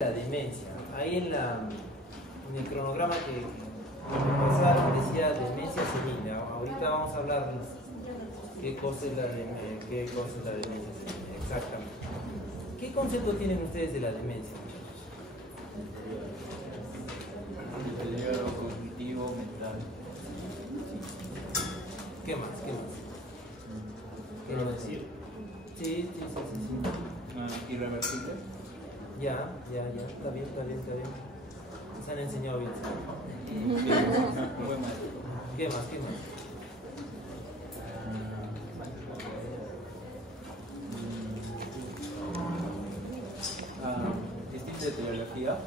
La demencia. Ahí en el cronograma que pasaron decía demencia senil. Ahorita vamos a hablar qué cosa es la demencia senil. Exactamente. ¿Qué concepto tienen ustedes de la demencia? Deterioro cognitivo, mental. ¿Qué más? ¿Qué más? ¿Quiero decir? Sí. Irreversible. Ya. Está bien. Se han enseñado bien. Buen maestro. ¿Qué más? Distinta etiología.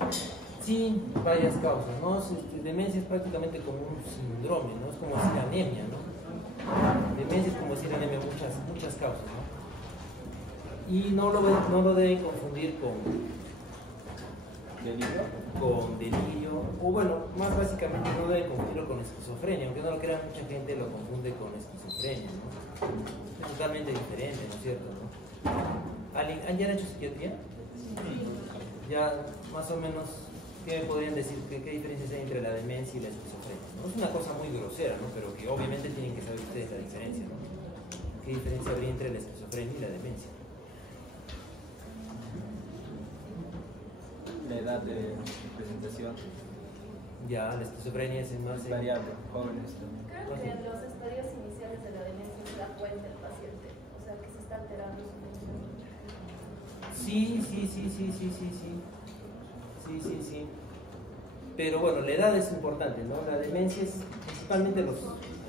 Sí, varias causas, ¿no? Demencia es prácticamente como un síndrome, ¿no? Es como decir anemia, ¿no? Demencia es como decir anemia, muchas causas, ¿no? Y no lo deben confundir con delirio, o bueno, más básicamente no deben confundirlo con esquizofrenia, aunque no lo crean, mucha gente lo confunde con esquizofrenia, ¿no? Es totalmente diferente, ¿no es cierto? ¿No? ¿Ya han hecho psiquiatría? Ya, más o menos, ¿qué me podrían decir? ¿Qué diferencias hay entre la demencia y la esquizofrenia? ¿No? Es una cosa muy grosera, ¿no? Pero que obviamente tienen que saber ustedes la diferencia, ¿no? ¿Qué diferencia habría entre la esquizofrenia y la demencia? La edad de presentación. Ya, la esquizofrenia es más variable, jóvenes. Creo que en los estadios iniciales de la demencia se da cuenta el paciente, o sea, que se está alterando su función. Sí. Pero bueno, la edad es importante, ¿no? La demencia es principalmente los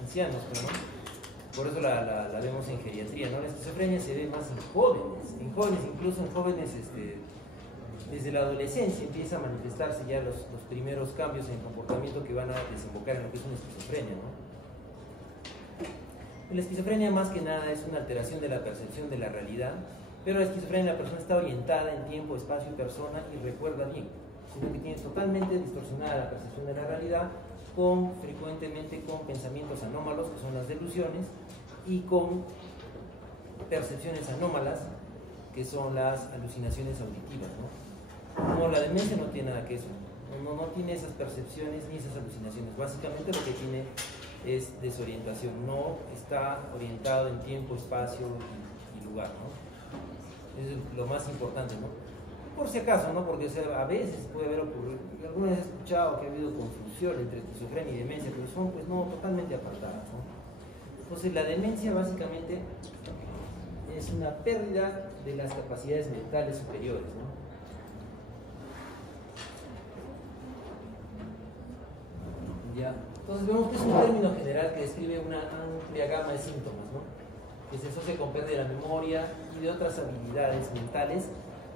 ancianos, ¿no? Por eso la vemos en geriatría, ¿no? La esquizofrenia se ve más en jóvenes, incluso en jóvenes, desde la adolescencia empieza a manifestarse ya los primeros cambios en comportamiento que van a desembocar en lo que es una esquizofrenia, ¿no? La esquizofrenia más que nada es una alteración de la percepción de la realidad, pero la esquizofrenia la persona está orientada en tiempo, espacio y persona y recuerda bien, sino que tiene totalmente distorsionada la percepción de la realidad, frecuentemente con pensamientos anómalos, que son las delusiones, y con percepciones anómalas, que son las alucinaciones auditivas, ¿no? No, la demencia no tiene nada que eso, no tiene esas percepciones ni esas alucinaciones, básicamente lo que tiene es desorientación, no está orientado en tiempo, espacio y lugar, ¿no? Eso es lo más importante, ¿no? Por si acaso, ¿no? Porque a veces puede haber ocurrido, alguna vez he escuchado que ha habido confusión entre esquizofrenia y demencia, pero son pues no totalmente apartadas, ¿no? Entonces la demencia básicamente es una pérdida de las capacidades mentales superiores, ¿no? Ya. Entonces vemos que es un término general que describe una amplia gama de síntomas, ¿no? Que se asocia con pérdida de la memoria y de otras habilidades mentales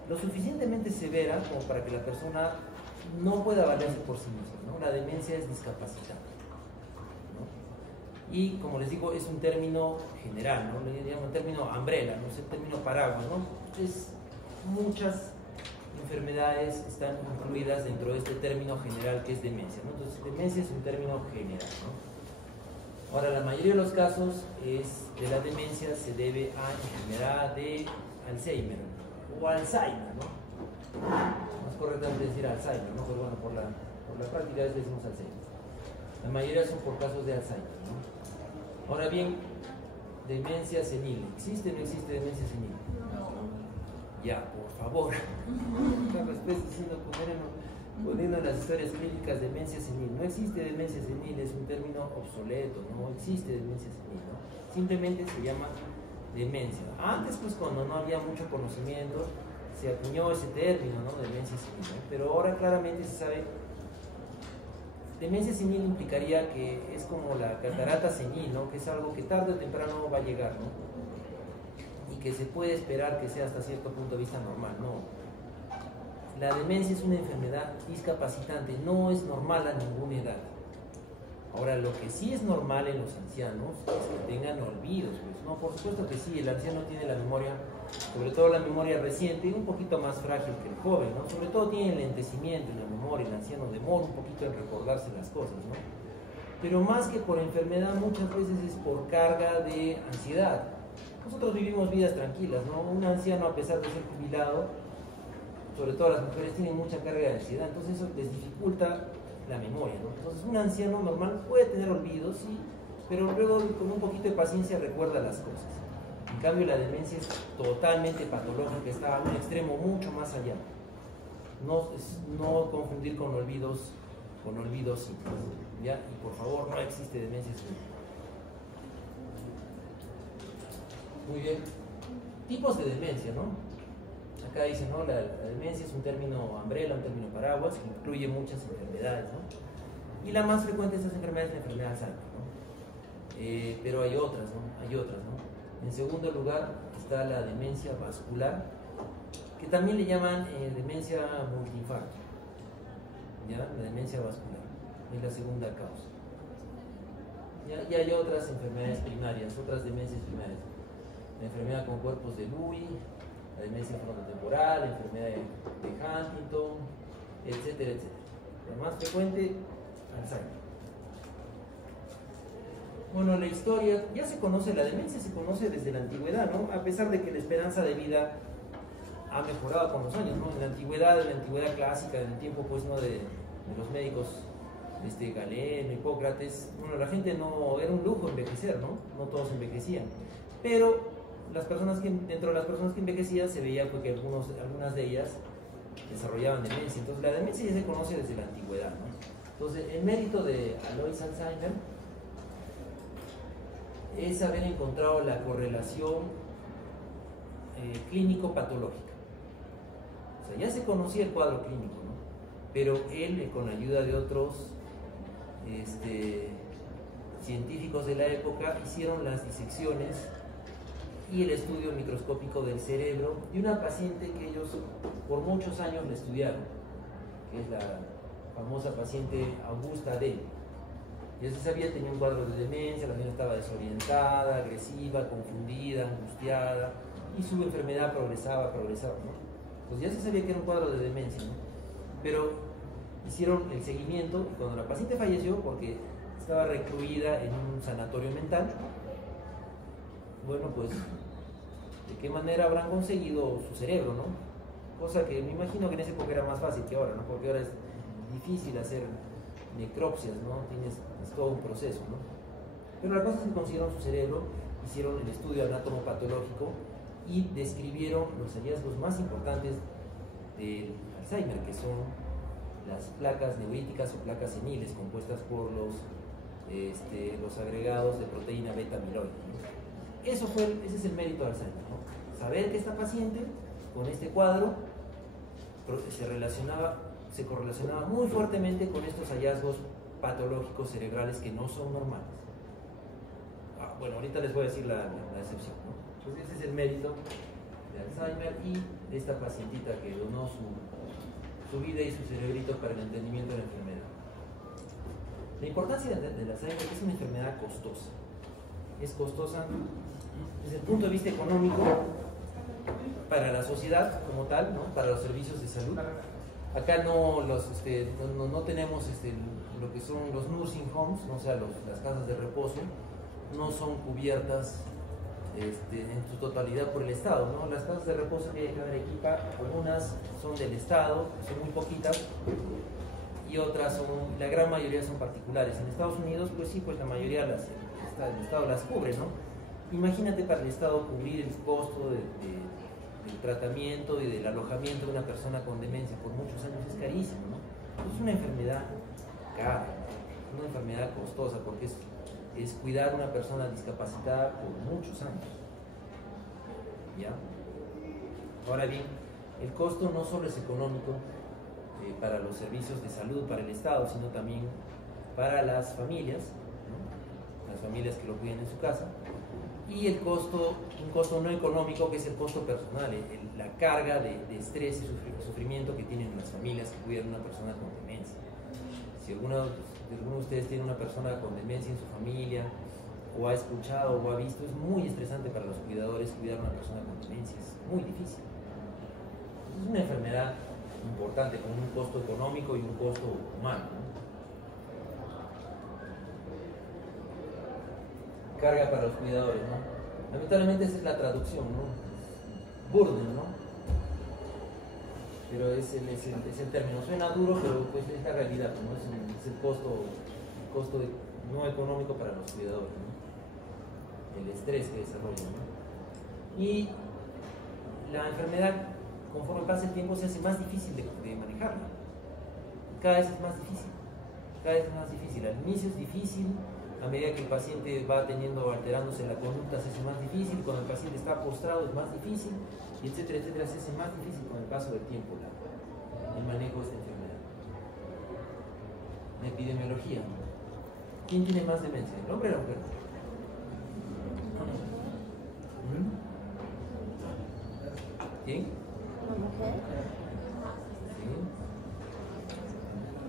lo suficientemente severa como para que la persona no pueda valerse por sí misma, ¿no? La demencia es discapacitante, ¿no? Y como les digo, es un término general, ¿no? Le llaman término umbrella, no es el término paraguas, ¿no? Muchas enfermedades están incluidas dentro de este término general que es demencia, ¿no? Entonces, demencia es un término general, ¿no? Ahora, la mayoría de los casos de la demencia se debe a enfermedad de Alzheimer o Alzheimer, ¿no? Más correctamente decir Alzheimer, ¿no? Pero bueno, por la práctica a veces decimos Alzheimer. La mayoría son por casos de Alzheimer, ¿no? Ahora bien, demencia senil. ¿Existe o no existe demencia senil? Ya, por favor. Después diciendo, poniendo las historias clínicas demencia senil. No existe demencia senil, es un término obsoleto, no existe demencia senil, ¿no? Simplemente se llama demencia. Antes, pues cuando no había mucho conocimiento, se acuñó ese término, ¿no? Demencia senil, ¿no? Pero ahora claramente se sabe, demencia senil implicaría que es como la catarata senil, ¿no? Que es algo que tarde o temprano va a llegar, ¿no? Y que se puede esperar que sea hasta cierto punto de vista normal, no. La demencia es una enfermedad discapacitante, no es normal a ninguna edad. Ahora, lo que sí es normal en los ancianos es que tengan olvidos, pues, ¿no? Por supuesto que sí, el anciano tiene la memoria, sobre todo la memoria reciente, un poquito más frágil que el joven, ¿no? Sobre todo tiene lentecimiento en la memoria, el anciano demora un poquito en recordarse las cosas, ¿no? Pero más que por enfermedad, muchas veces es por carga de ansiedad. Nosotros vivimos vidas tranquilas, ¿no? Un anciano, a pesar de ser jubilado, sobre todo las mujeres, tienen mucha carga de ansiedad, entonces eso les dificulta la memoria, ¿no? Entonces un anciano normal puede tener olvidos, sí, pero luego con un poquito de paciencia recuerda las cosas. En cambio la demencia es totalmente patológica, está a un extremo mucho más allá. No confundir con olvidos simples, ¿ya? Y por favor, no existe demencia senil. Muy bien. Tipos de demencia, ¿no? Acá dice, ¿no? La demencia es un término umbrella, un término paraguas, que incluye muchas enfermedades, ¿no? Y la más frecuente de estas enfermedades es la enfermedad de Alzheimer, ¿no? Pero hay otras, ¿no? En segundo lugar está la demencia vascular, que también le llaman demencia multiinfarto, ¿ya? La demencia vascular es la segunda causa. ¿Ya? Y hay otras enfermedades primarias, otras demencias primarias. La enfermedad con cuerpos de Lewy, la demencia frontotemporal, la enfermedad de Huntington, etcétera, etcétera. La más frecuente, Alzheimer. Bueno, la historia, ya se conoce, la demencia se conoce desde la antigüedad, ¿no? A pesar de que la esperanza de vida ha mejorado con los años, ¿no? En la antigüedad clásica, en el tiempo, pues, ¿no? de los médicos, Galeno, Hipócrates, bueno, la gente no, era un lujo envejecer, ¿no? No todos envejecían, pero dentro de las personas que envejecían se veía pues, que algunas de ellas desarrollaban demencia. Entonces la demencia ya se conoce desde la antigüedad, ¿no? Entonces el mérito de Alois Alzheimer es haber encontrado la correlación clínico-patológica. O sea, ya se conocía el cuadro clínico, ¿no? Pero él, con la ayuda de otros científicos de la época, hicieron las disecciones y el estudio microscópico del cerebro de una paciente que ellos por muchos años le estudiaron, que es la famosa paciente Augusta D. Ya se sabía, tenía un cuadro de demencia, la señora estaba desorientada, agresiva, confundida, angustiada, y su enfermedad progresaba, ¿no? Pues ya se sabía que era un cuadro de demencia, ¿no? Pero hicieron el seguimiento y cuando la paciente falleció, porque estaba recluida en un sanatorio mental, bueno, pues, ¿de qué manera habrán conseguido su cerebro, no? Cosa que me imagino que en esa época era más fácil que ahora, ¿no? Porque ahora es difícil hacer necropsias, ¿no? Es todo un proceso, ¿no? Pero la cosa es que consiguieron su cerebro, hicieron el estudio anatomopatológico y describieron los hallazgos más importantes del Alzheimer, que son las placas neuríticas o placas seniles compuestas por los agregados de proteína beta-amiloide, ¿no? Ese es el mérito de Alzheimer, ¿no? Saber que esta paciente con este cuadro se correlacionaba muy fuertemente con estos hallazgos patológicos cerebrales que no son normales. Bueno, ahorita les voy a decir la excepción, ¿no? Entonces ese es el mérito de Alzheimer y de esta pacientita que donó su vida y su cerebrito para el entendimiento de la enfermedad. La importancia del Alzheimer es que es una enfermedad costosa. Es costosa desde el punto de vista económico para la sociedad como tal, ¿no? Para los servicios de salud. Acá no tenemos lo que son los nursing homes, ¿no? O sea, las casas de reposo, no son cubiertas en su totalidad por el Estado, ¿no? Las casas de reposo que hay acá en Arequipa, algunas son del Estado, son muy poquitas, y otras la gran mayoría son particulares. En Estados Unidos, pues sí, pues la mayoría el Estado las cubre, ¿no? Imagínate para el Estado cubrir el costo del tratamiento y del alojamiento de una persona con demencia por muchos años es carísimo, ¿no? Es una enfermedad cara, una enfermedad costosa, porque es cuidar a una persona discapacitada por muchos años, ¿ya? Ahora bien, el costo no solo es económico para los servicios de salud, para el Estado, sino también para las familias, ¿no? Las familias que lo cuiden en su casa, y un costo no económico, que es el costo personal, la carga de estrés y sufrimiento que tienen las familias que cuidan a una persona con demencia. Si alguno de ustedes tiene una persona con demencia en su familia, o ha escuchado o ha visto, es muy estresante para los cuidadores cuidar a una persona con demencia, es muy difícil. Es una enfermedad importante, con un costo económico y un costo humano, ¿no? Carga para los cuidadores, ¿no? Lamentablemente esa es la traducción, ¿no? Burden, ¿no? pero es el término. Suena duro, pero pues es la realidad, ¿no? Es el costo no económico para los cuidadores, ¿no? El estrés que desarrollan, ¿no? Y la enfermedad, conforme pasa el tiempo, se hace más difícil de manejarla. Cada vez es más difícil. Cada vez es más difícil. Al inicio es difícil, a medida que el paciente va alterándose la conducta se hace más difícil, cuando el paciente está postrado es más difícil, y etcétera, etcétera, se hace más difícil con el paso del tiempo el manejo de esta enfermedad. La epidemiología. ¿Quién tiene más demencia, el hombre o la mujer? ¿Quién? ¿La mujer? ¿Sí?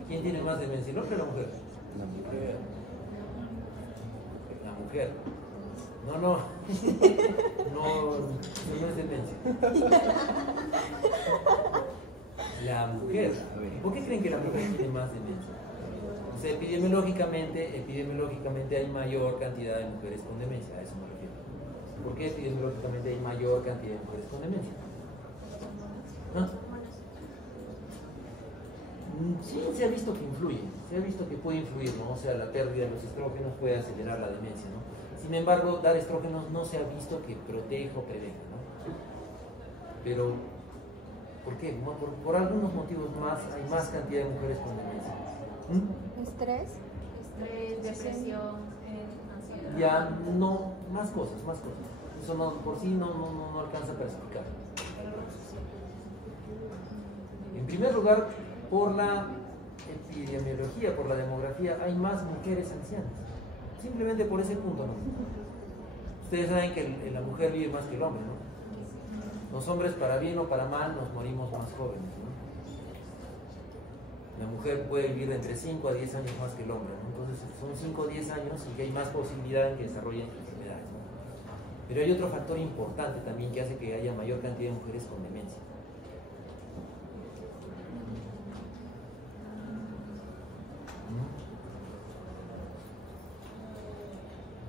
¿Quién tiene más demencia, el hombre o la mujer? La mujer. La mujer. No, no. No es demencia. La mujer. ¿Por qué creen que la mujer tiene más demencia? O sea, epidemiológicamente hay mayor cantidad de mujeres con demencia, a eso me refiero. ¿Por qué epidemiológicamente hay mayor cantidad de mujeres con demencia? ¿Ah? Sí, se ha visto que influye, se ha visto que puede influir, ¿no? O sea, la pérdida de los estrógenos puede acelerar la demencia, ¿no? Sin embargo, dar estrógenos no se ha visto que proteja o prevenga, ¿no? Pero, ¿por qué? Por algunos motivos más, hay más cantidad de mujeres con demencia. ¿Estrés? Estrés, depresión, ansiedad. Ya, no, más cosas. Eso no, por sí no alcanza para explicar. En primer lugar, por la epidemiología, por la demografía, hay más mujeres ancianas. Simplemente por ese punto, ¿no? Ustedes saben que la mujer vive más que el hombre, ¿no? Los hombres, para bien o para mal, nos morimos más jóvenes, ¿no? La mujer puede vivir entre 5 a 10 años más que el hombre, ¿no? Entonces son 5 o 10 años y que hay más posibilidad en que desarrollen enfermedades, ¿no? Pero hay otro factor importante también que hace que haya mayor cantidad de mujeres con demencia.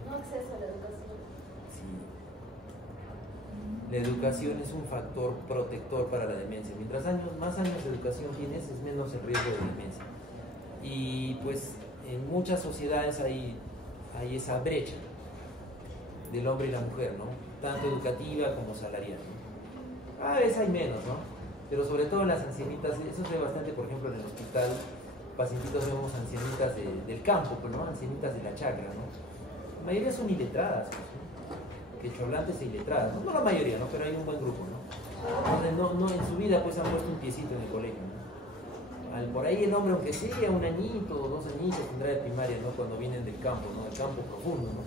No acceso a la educación. Sí. La educación es un factor protector para la demencia. Mientras más años de educación tienes, es menos el riesgo de demencia. Y pues en muchas sociedades hay esa brecha del hombre y la mujer, ¿no? Tanto educativa como salarial, ¿no? Cada vez hay menos, ¿no? Pero sobre todo en las ancianitas, eso se ve bastante, por ejemplo, en el hospital, pacientitos vemos ancianitas del campo, ¿no? Ancianitas de la chacra, ¿no? La mayoría son iletradas, ¿no? Quechohablantes e iletradas, ¿no? No la mayoría, ¿no? Pero hay un buen grupo, ¿no? Entonces, no en su vida pues han puesto un piecito en el colegio, ¿no? Por ahí el hombre, aunque sea 1 añito o 2 añitos, tendrá de primaria, ¿no? Cuando vienen del campo, ¿no? Del campo profundo, ¿no?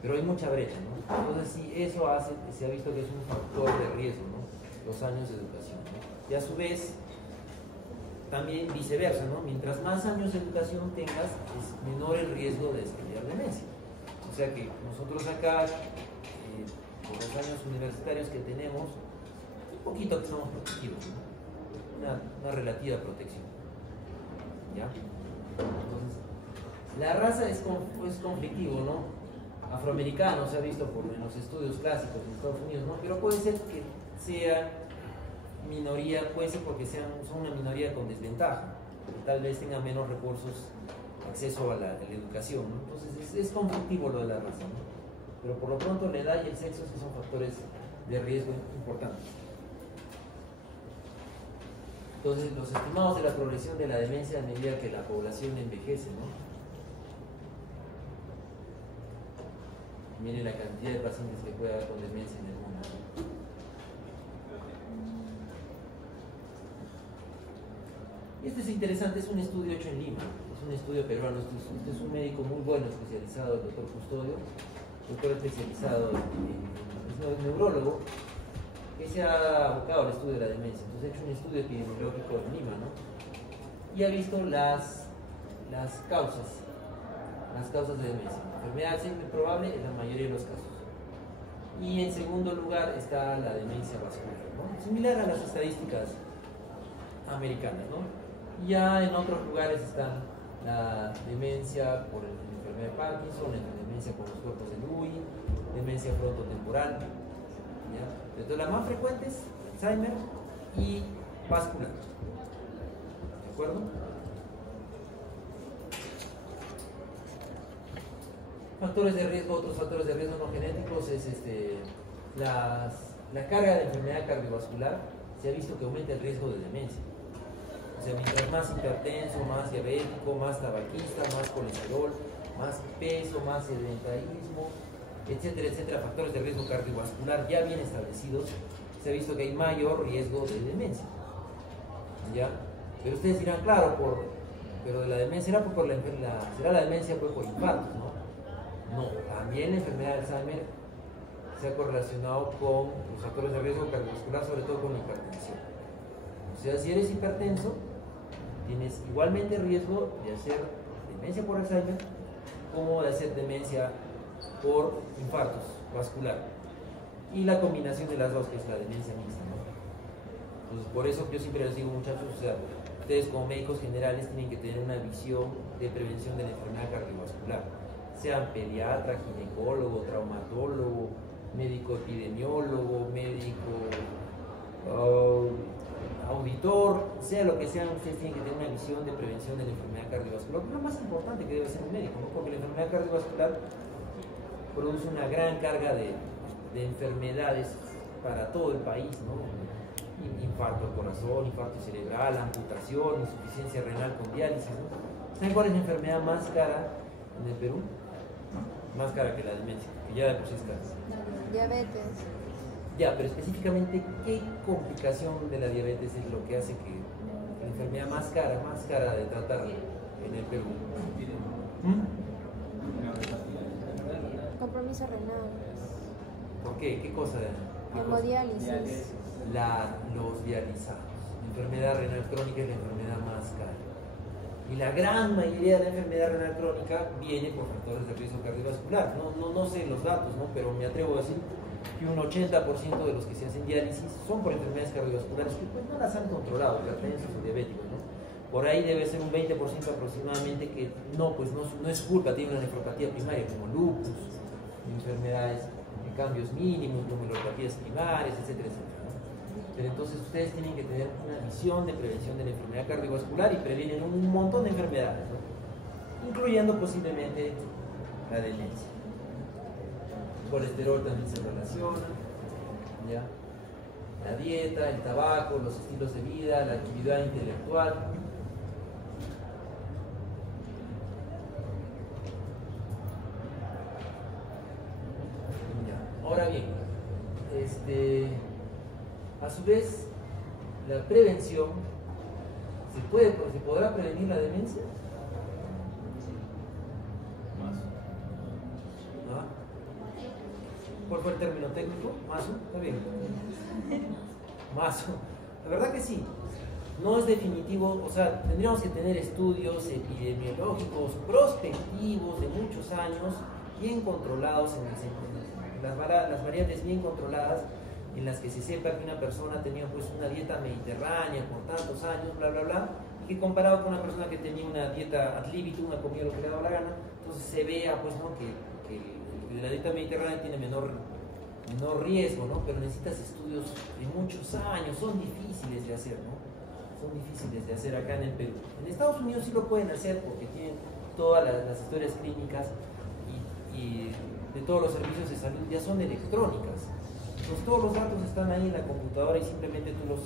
Pero hay mucha brecha, ¿no? Entonces sí, eso se ha visto que es un factor de riesgo, ¿no? Los años de educación, ¿no? Y a su vez, también viceversa, ¿no? Mientras más años de educación tengas, es menor el riesgo de desarrollar demencia. O sea que nosotros acá, por los años universitarios que tenemos, un poquito que estamos protegidos, ¿no? Una relativa protección. ¿Ya? Entonces, la raza es conflictivo, ¿no? Afroamericano se ha visto en los estudios clásicos en Estados Unidos, ¿no? Pero puede ser que sea minoría, puede ser porque son una minoría con desventaja, que tal vez tengan menos recursos, acceso a la educación, ¿no? Entonces es conflictivo lo de la raza, ¿no? Pero por lo pronto la edad y el sexo sí son factores de riesgo importantes. Entonces, los estimados de la progresión de la demencia a medida que la población envejece, ¿no? Miren la cantidad de pacientes que puede haber con demencia en el mundo. Y este es interesante, es un estudio hecho en Lima, es un estudio peruano. Este es un médico muy bueno, especializado, el doctor Custodio, doctor especializado es un neurólogo, que se ha abocado al estudio de la demencia. Entonces ha hecho un estudio epidemiológico en Lima, ¿no? Y ha visto las causas de demencia. La enfermedad siempre probable en la mayoría de los casos. Y en segundo lugar está la demencia vascular, ¿no? Similar a las estadísticas americanas, ¿no? Ya en otros lugares están la demencia por la enfermedad de Parkinson, la demencia por los cuerpos de Lewy, demencia frontotemporal, ¿ya? Entonces, las más frecuentes, Alzheimer y vascular. ¿De acuerdo? Factores de riesgo, otros factores de riesgo no genéticos es la carga de enfermedad cardiovascular. Se ha visto que aumenta el riesgo de demencia. O sea, mientras más hipertenso, más diabético, más tabaquista, más colesterol, más peso, más sedentarismo, etcétera, etcétera, factores de riesgo cardiovascular ya bien establecidos, se ha visto que hay mayor riesgo de demencia. ¿Ya? Pero ustedes dirán, claro, pero de la demencia será la demencia pues, por infartos, ¿no? No, también la enfermedad de Alzheimer se ha correlacionado con los factores de riesgo cardiovascular, sobre todo con la hipertensión. O sea, si eres hipertenso, tienes igualmente riesgo de hacer demencia por Alzheimer como de hacer demencia por infartos vascular. Y la combinación de las dos, que es la demencia mixta, ¿no? Entonces, por eso yo siempre les digo, muchachos, o sea, ustedes como médicos generales tienen que tener una visión de prevención de la enfermedad cardiovascular. Sean pediatra, ginecólogo, traumatólogo, médico epidemiólogo, médico auditor, sea lo que sean, ustedes tienen que tener una visión de prevención de la enfermedad cardiovascular, que es lo más importante que debe ser un médico, ¿no? Porque la enfermedad cardiovascular produce una gran carga de enfermedades para todo el país, ¿no? Infarto al corazón, infarto cerebral, amputación, insuficiencia renal con diálisis, ¿no? ¿Saben cuál es la enfermedad más cara en el Perú? Más cara que la demencia, que ya de por sí es cara. Diabetes. Ya, pero específicamente, ¿qué complicación de la diabetes es lo que hace que la enfermedad más cara de tratar en el Perú? Compromiso renal. ¿Por qué? ¿Qué cosa? Hemodiálisis. Los dializados. La enfermedad renal crónica es la enfermedad más cara. Y la gran mayoría de la enfermedad renal crónica viene por factores de riesgo cardiovascular. No sé los datos, ¿no? Pero me atrevo a decir que un 80% de los que se hacen diálisis son por enfermedades cardiovasculares que pues no las han controlado, hipertensos o diabéticos, ¿no? Por ahí debe ser un 20% aproximadamente que no es culpa, tiene una nefropatía primaria como lupus, enfermedades de cambios mínimos, como neuropatías primarias, etcétera, etcétera, ¿no? Pero entonces ustedes tienen que tener una visión de prevención de la enfermedad cardiovascular y previenen un montón de enfermedades, ¿no? Incluyendo posiblemente la demencia. El colesterol también se relaciona, ¿ya? La dieta, el tabaco, los estilos de vida, la actividad intelectual. Ya. Ahora bien, a su vez, la prevención, ¿se podrá prevenir la demencia? ¿Ah? ¿Cuál fue el término técnico? ¿Mazo? ¿Está bien? Mazo. La verdad que sí. No es definitivo, o sea, tendríamos que tener estudios epidemiológicos prospectivos de muchos años, bien controlados, las variables bien controladas, en las que se sepa que una persona tenía pues una dieta mediterránea por tantos años, bla, bla, bla, y que comparado con una persona que tenía una dieta ad libitum, una comida lo que le daba la gana, entonces se vea pues, ¿no? que la dieta mediterránea tiene menor riesgo, ¿no? Pero necesitas estudios de muchos años, son difíciles de hacer, ¿no? Son difíciles de hacer acá en el Perú. En Estados Unidos sí lo pueden hacer porque tienen todas las historias clínicas y de todos los servicios de salud ya son electrónicas. Entonces, todos los datos están ahí en la computadora y simplemente tú los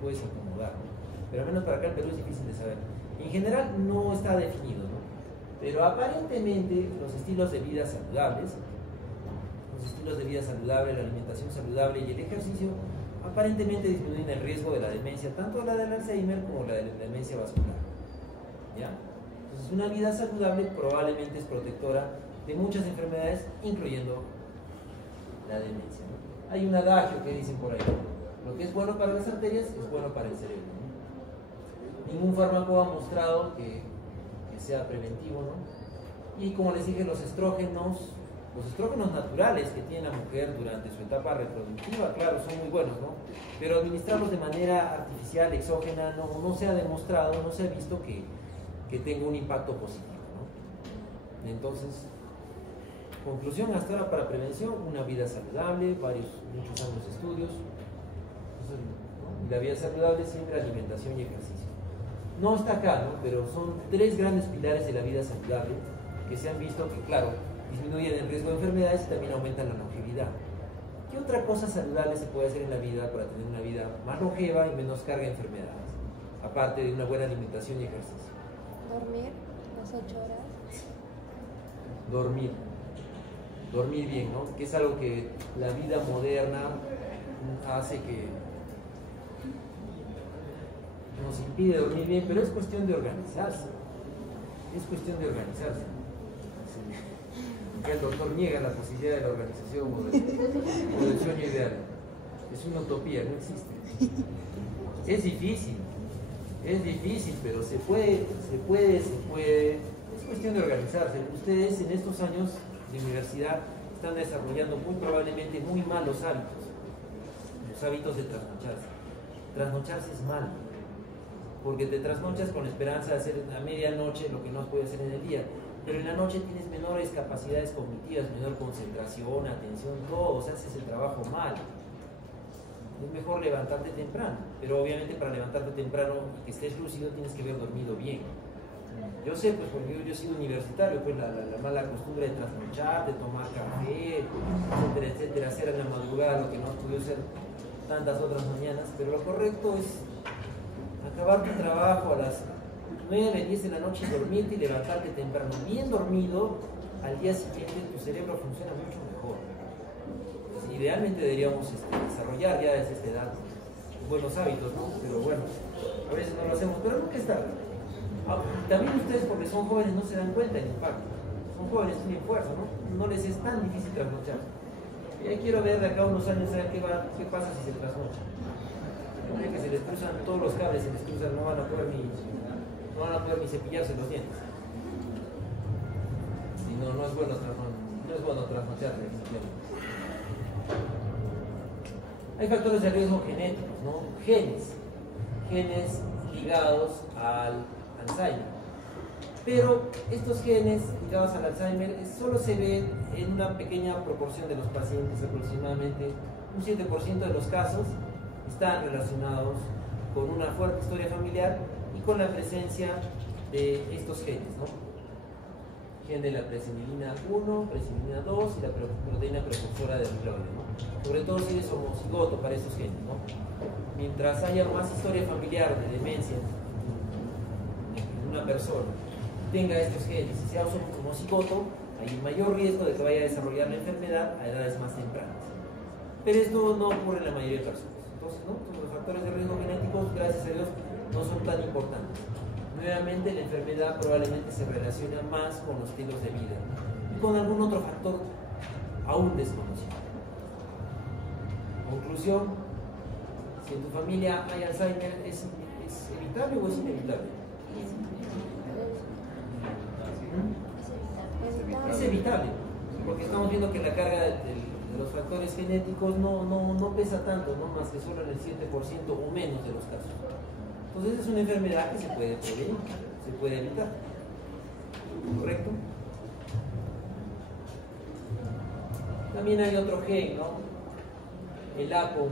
puedes acomodar, ¿no? Pero al menos para acá el Perú es difícil de saber. En general no está definido, ¿no? Pero aparentemente los estilos de vida saludables, la alimentación saludable y el ejercicio, aparentemente disminuyen el riesgo de la demencia, tanto la del Alzheimer como la de la demencia vascular. ¿Ya? Entonces, una vida saludable probablemente es protectora de muchas enfermedades, incluyendo la demencia, ¿no? Hay un adagio que dicen por ahí: lo que es bueno para las arterias es bueno para el cerebro, ¿no? Ningún fármaco ha mostrado que sea preventivo, ¿no? Y como les dije, los estrógenos naturales que tiene la mujer durante su etapa reproductiva, claro, son muy buenos, ¿no? Pero administrarlos de manera artificial, exógena, no se ha demostrado, no se ha visto que tenga un impacto positivo, ¿no? Entonces, conclusión hasta ahora para prevención: una vida saludable, muchos años de estudios. Entonces, Y la vida saludable es siempre alimentación y ejercicio. No está acá, ¿no? Pero son tres grandes pilares de la vida saludable que se han visto que, claro, disminuyen el riesgo de enfermedades y también aumentan la longevidad. ¿Qué otra cosa saludable se puede hacer en la vida para tener una vida más longeva y menos carga de enfermedades? Aparte de una buena alimentación y ejercicio. Dormir las 8 horas. Dormir bien, ¿no? Que es algo que la vida moderna hace que nos impide dormir bien, pero es cuestión de organizarse. Sí. El doctor niega la posibilidad de la organización o del sueño ideal. Es una utopía, no existe. Es difícil, pero se puede. Es cuestión de organizarse. Ustedes en estos años de universidad están desarrollando muy probablemente muy malos hábitos. Los hábitos de trasnocharse. Trasnocharse es malo, porque te trasnochas con la esperanza de hacer a medianoche lo que no puedes hacer en el día. Pero en la noche tienes menores capacidades cognitivas, menor concentración, atención, todo, o sea, haces el trabajo mal. Es mejor levantarte temprano, pero obviamente para levantarte temprano y que estés lúcido tienes que haber dormido bien. Yo sé, pues porque yo he sido universitario, pues la mala costumbre de trasnochar, de tomar café, etcétera, hacer en la madrugada lo que no has podido hacer tantas otras mañanas, pero lo correcto es acabar tu trabajo a las 9, 10 de la noche, dormirte y levantarte temprano. Bien dormido, al día siguiente tu cerebro funciona mucho mejor. Pues, idealmente deberíamos desarrollar ya desde esta edad buenos hábitos, ¿no? Pero bueno, a veces no lo hacemos, pero nunca es tarde. También ustedes, porque son jóvenes, no se dan cuenta del impacto. Son jóvenes, tienen fuerza, ¿no? No les es tan difícil trasnochar. Ya quiero ver de acá a unos años qué pasa si se trasnochan. Que se les cruzan todos los cables, se les cruzan, no van a poder ni cepillarse los dientes. Y no es bueno trasnochar. Hay factores de riesgo genéticos, ¿no? Genes ligados al Alzheimer. Pero estos genes ligados al Alzheimer solo se ven en una pequeña proporción de los pacientes, aproximadamente un 7% de los casos están relacionados con una fuerte historia familiar y con la presencia de estos genes, ¿no? Gen de la presenilina 1, presenilina 2 y la proteína precursora del amiloide, ¿no? Sobre todo si eres homocigoto para esos genes, ¿no? Mientras haya más historia familiar de demencia en una persona, tenga estos genes y sea homocigoto, hay un mayor riesgo de que vaya a desarrollar la enfermedad a edades más tempranas. Pero esto no ocurre en la mayoría de personas. Entonces, ¿no? Los factores de riesgo genéticos, gracias a Dios, no son tan importantes. Nuevamente, la enfermedad probablemente se relaciona más con los estilos de vida y con algún otro factor aún desconocido. Conclusión: si en tu familia hay Alzheimer, ¿es evitable o es inevitable? Es evitable, porque estamos viendo que la carga de los factores genéticos no pesa tanto, ¿no? Más que solo en el 7% o menos de los casos. Entonces es una enfermedad que se puede prevenir, se puede evitar. ¿Correcto? También hay otro gen, ¿no? El ApoE,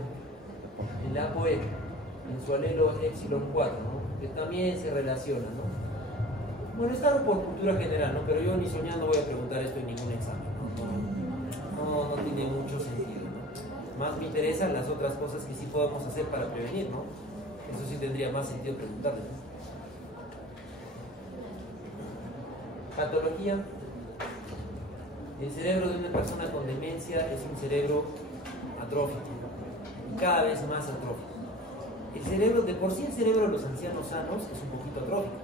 en su alelo epsilon 4, ¿no? Que también se relaciona, ¿no? Bueno, es algo por cultura general, ¿no? Pero yo ni soñando voy a preguntar esto en ningún examen, ¿no? No tiene mucho sentido, ¿no? Más me interesan las otras cosas que sí podemos hacer para prevenir, ¿no? Eso sí tendría más sentido preguntarle, ¿no? Patología. El cerebro de una persona con demencia es un cerebro atrófico, cada vez más atrófico. El cerebro, de por sí el cerebro de los ancianos sanos es un poquito atrófico.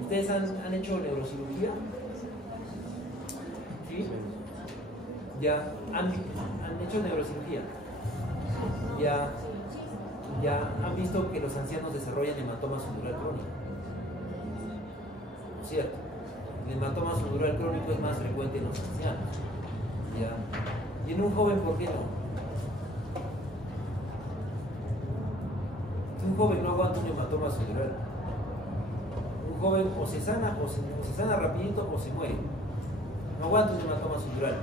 ¿Ustedes han hecho neurocirugía? ¿Sí? ¿Ya han hecho neurocirugía? ¿Ya han visto que los ancianos desarrollan hematoma subdural crónico? ¿Cierto? El hematoma subdural crónico es más frecuente en los ancianos. ¿Ya? Y en un joven, ¿por qué no? Si un joven no aguanta un hematoma subdural, un joven o se sana rapidito o se muere. No aguanta un hematoma subdural.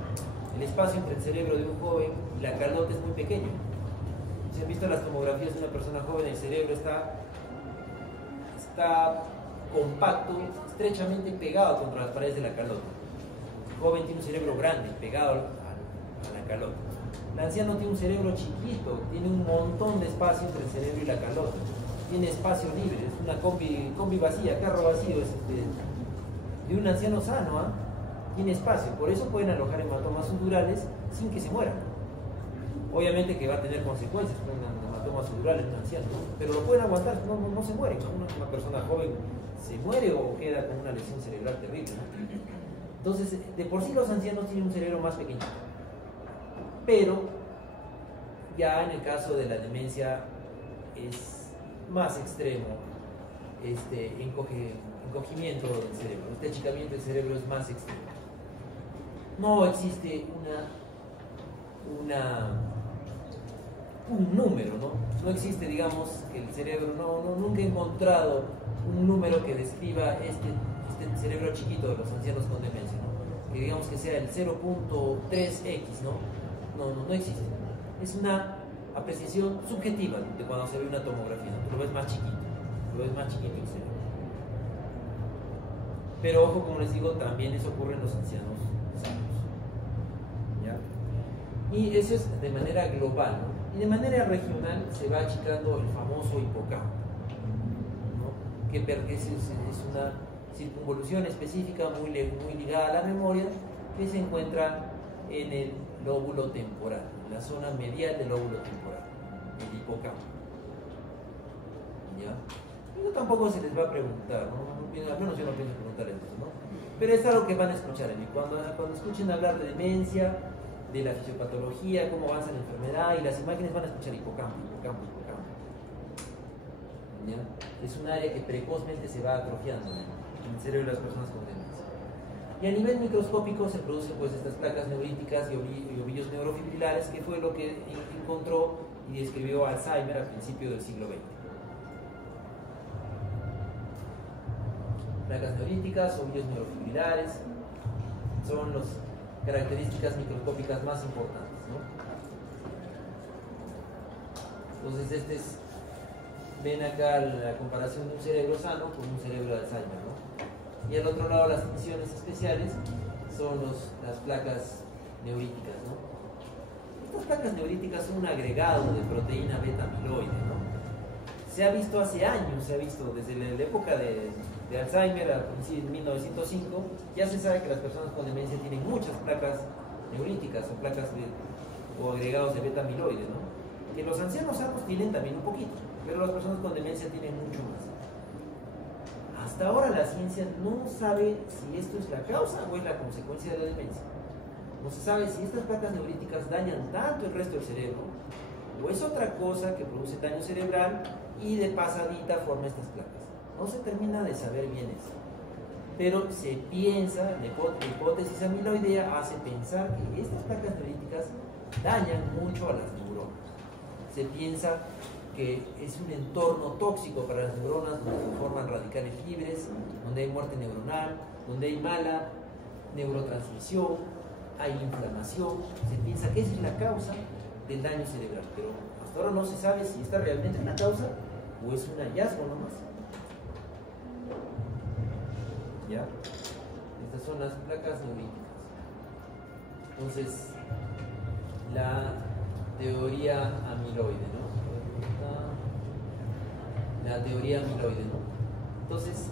El espacio entre el cerebro de un joven y la calota es muy pequeño. Si han visto las tomografías de una persona joven, el cerebro está compacto, estrechamente pegado contra las paredes de la calota. El joven tiene un cerebro grande, pegado a la calota. El anciano tiene un cerebro chiquito, tiene un montón de espacio entre el cerebro y la calota. Tiene espacio libre, es una combi vacía, carro vacío es de un anciano sano, ¿ah? Tiene espacio, por eso pueden alojar hematomas sudurales sin que se mueran. Obviamente que va a tener consecuencias, un hematoma sudural en un anciano, ¿no? Pero lo pueden aguantar, no se muere. Una persona joven se muere o queda con una lesión cerebral terrible, ¿no? Entonces, de por sí los ancianos tienen un cerebro más pequeño, pero ya en el caso de la demencia es más extremo, encogimiento del cerebro, este achicamiento del cerebro es más extremo. No existe un número, ¿no? No existe, digamos, que el cerebro, nunca he encontrado un número que describa este cerebro chiquito de los ancianos con demencia, ¿no? Que digamos que sea el 0.3x, no existe. Es una apreciación subjetiva de cuando se ve una tomografía, ¿no? Tú lo ves más chiquito el cerebro. Pero ojo, como les digo, también eso ocurre en los ancianos sanos, ¿ya? Y eso es de manera global, ¿no? Y de manera regional se va achicando el famoso hipocampo, ¿no? Que es una circunvolución específica muy ligada a la memoria, que se encuentra en el lóbulo temporal, en la zona medial del lóbulo temporal, el hipocampo, ¿ya? Y no, tampoco se les va a preguntar, ¿no? Al menos yo no pienso preguntar eso, ¿no? Pero es algo que van a escuchar en mí. Cuando escuchen hablar de demencia, de la fisiopatología, cómo avanza la enfermedad, y las imágenes van a escuchar hipocampo. ¿Ya? Es un área que precozmente se va atrofiando en el cerebro de las personas con demencia. Y a nivel microscópico se producen pues estas placas neuríticas y ovillos neurofibrilares, que fue lo que encontró y describió Alzheimer al principio del siglo XX. Placas neuríticas, ovillos neurofibrilares, son las características microscópicas más importantes, ¿no? Entonces, ven acá la comparación de un cerebro sano con un cerebro de Alzheimer, ¿no? Y al otro lado, las funciones especiales son las placas neuríticas, ¿no? Estas placas neuríticas son un agregado de proteína beta-amiloide, ¿no? Se ha visto hace años, desde la época de Alzheimer, a principios de 1905, ya se sabe que las personas con demencia tienen muchas placas neuríticas o agregados de beta-amiloide, ¿no? Que los ancianos sanos tienen también un poquito, pero las personas con demencia tienen mucho más. Hasta ahora la ciencia no sabe si esto es la causa o es la consecuencia de la demencia. No se sabe si estas placas neuríticas dañan tanto el resto del cerebro o es otra cosa que produce daño cerebral y de pasadita forma estas placas. No se termina de saber bien eso. Pero se piensa, la hipótesis amiloidea hace pensar que estas placas neuríticas dañan mucho a las neuronas. Se piensa que es un entorno tóxico para las neuronas, donde se forman radicales libres, donde hay muerte neuronal, donde hay mala neurotransmisión, hay inflamación. Se piensa que esa es la causa del daño cerebral, pero hasta ahora no se sabe si esta realmente es la causa o es un hallazgo nomás. ¿Ya? Estas son las placas neuríticas. Entonces, la teoría amiloide, ¿no? La teoría amiloide, ¿no? Entonces,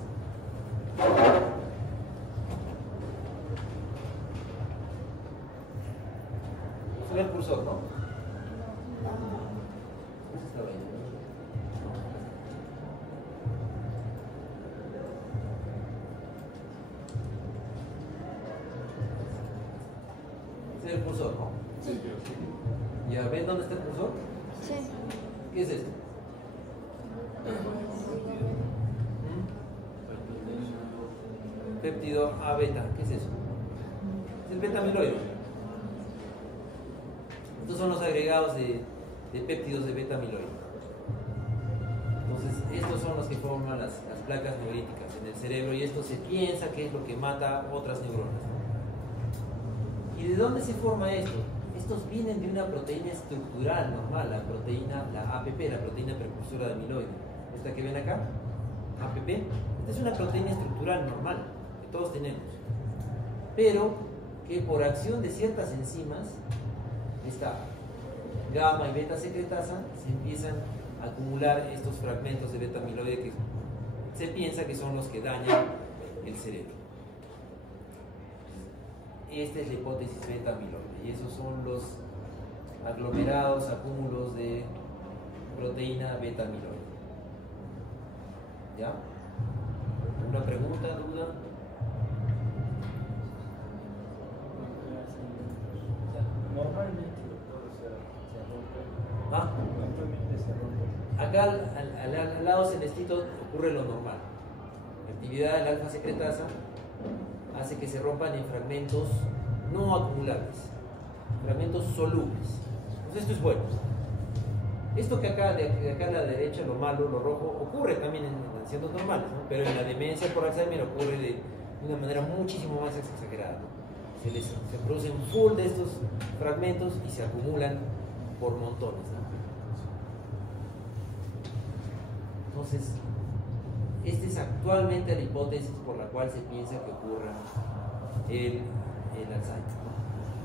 se ve el cursor, ¿no? Eso está bien. Se ve el cursor, ¿no? Sí. ¿Ya ven dónde está el cursor? Sí. ¿Qué es esto? Péptido A beta, ¿qué es eso? Es el beta-amiloide. Estos son los agregados de péptidos de beta-amiloide. Entonces, estos son los que forman las placas neuríticas en el cerebro y esto se piensa que es lo que mata otras neuronas, ¿no? ¿Y de dónde se forma esto? estos vienen de una proteína estructural normal, la proteína, la APP, la proteína precursora de amiloide. Esta que ven acá, APP, esta es una proteína estructural normal, que todos tenemos, pero que por acción de ciertas enzimas, esta gamma y beta secretasa, se empiezan a acumular estos fragmentos de beta amiloide que se piensa que son los que dañan el cerebro. Esta es la hipótesis beta amiloide y esos son los aglomerados, acúmulos de proteína beta amiloide. ¿Ya? ¿Una pregunta, duda? Normalmente, doctor, se rompe. ¿Ah? Normalmente se rompe. Acá al lado celestito ocurre lo normal. La actividad del alfa secretasa hace que se rompan en fragmentos no acumulables, fragmentos solubles. Entonces esto es bueno. Esto que acá, de acá a la derecha, lo malo, lo rojo, ocurre también en ancianos normales, ¿no? Pero en la demencia por Alzheimer ocurre de una manera muchísimo más exagerada, ¿no? Se producen full de estos fragmentos y se acumulan por montones, ¿no? Entonces, esta es actualmente la hipótesis por la cual se piensa que ocurra el Alzheimer.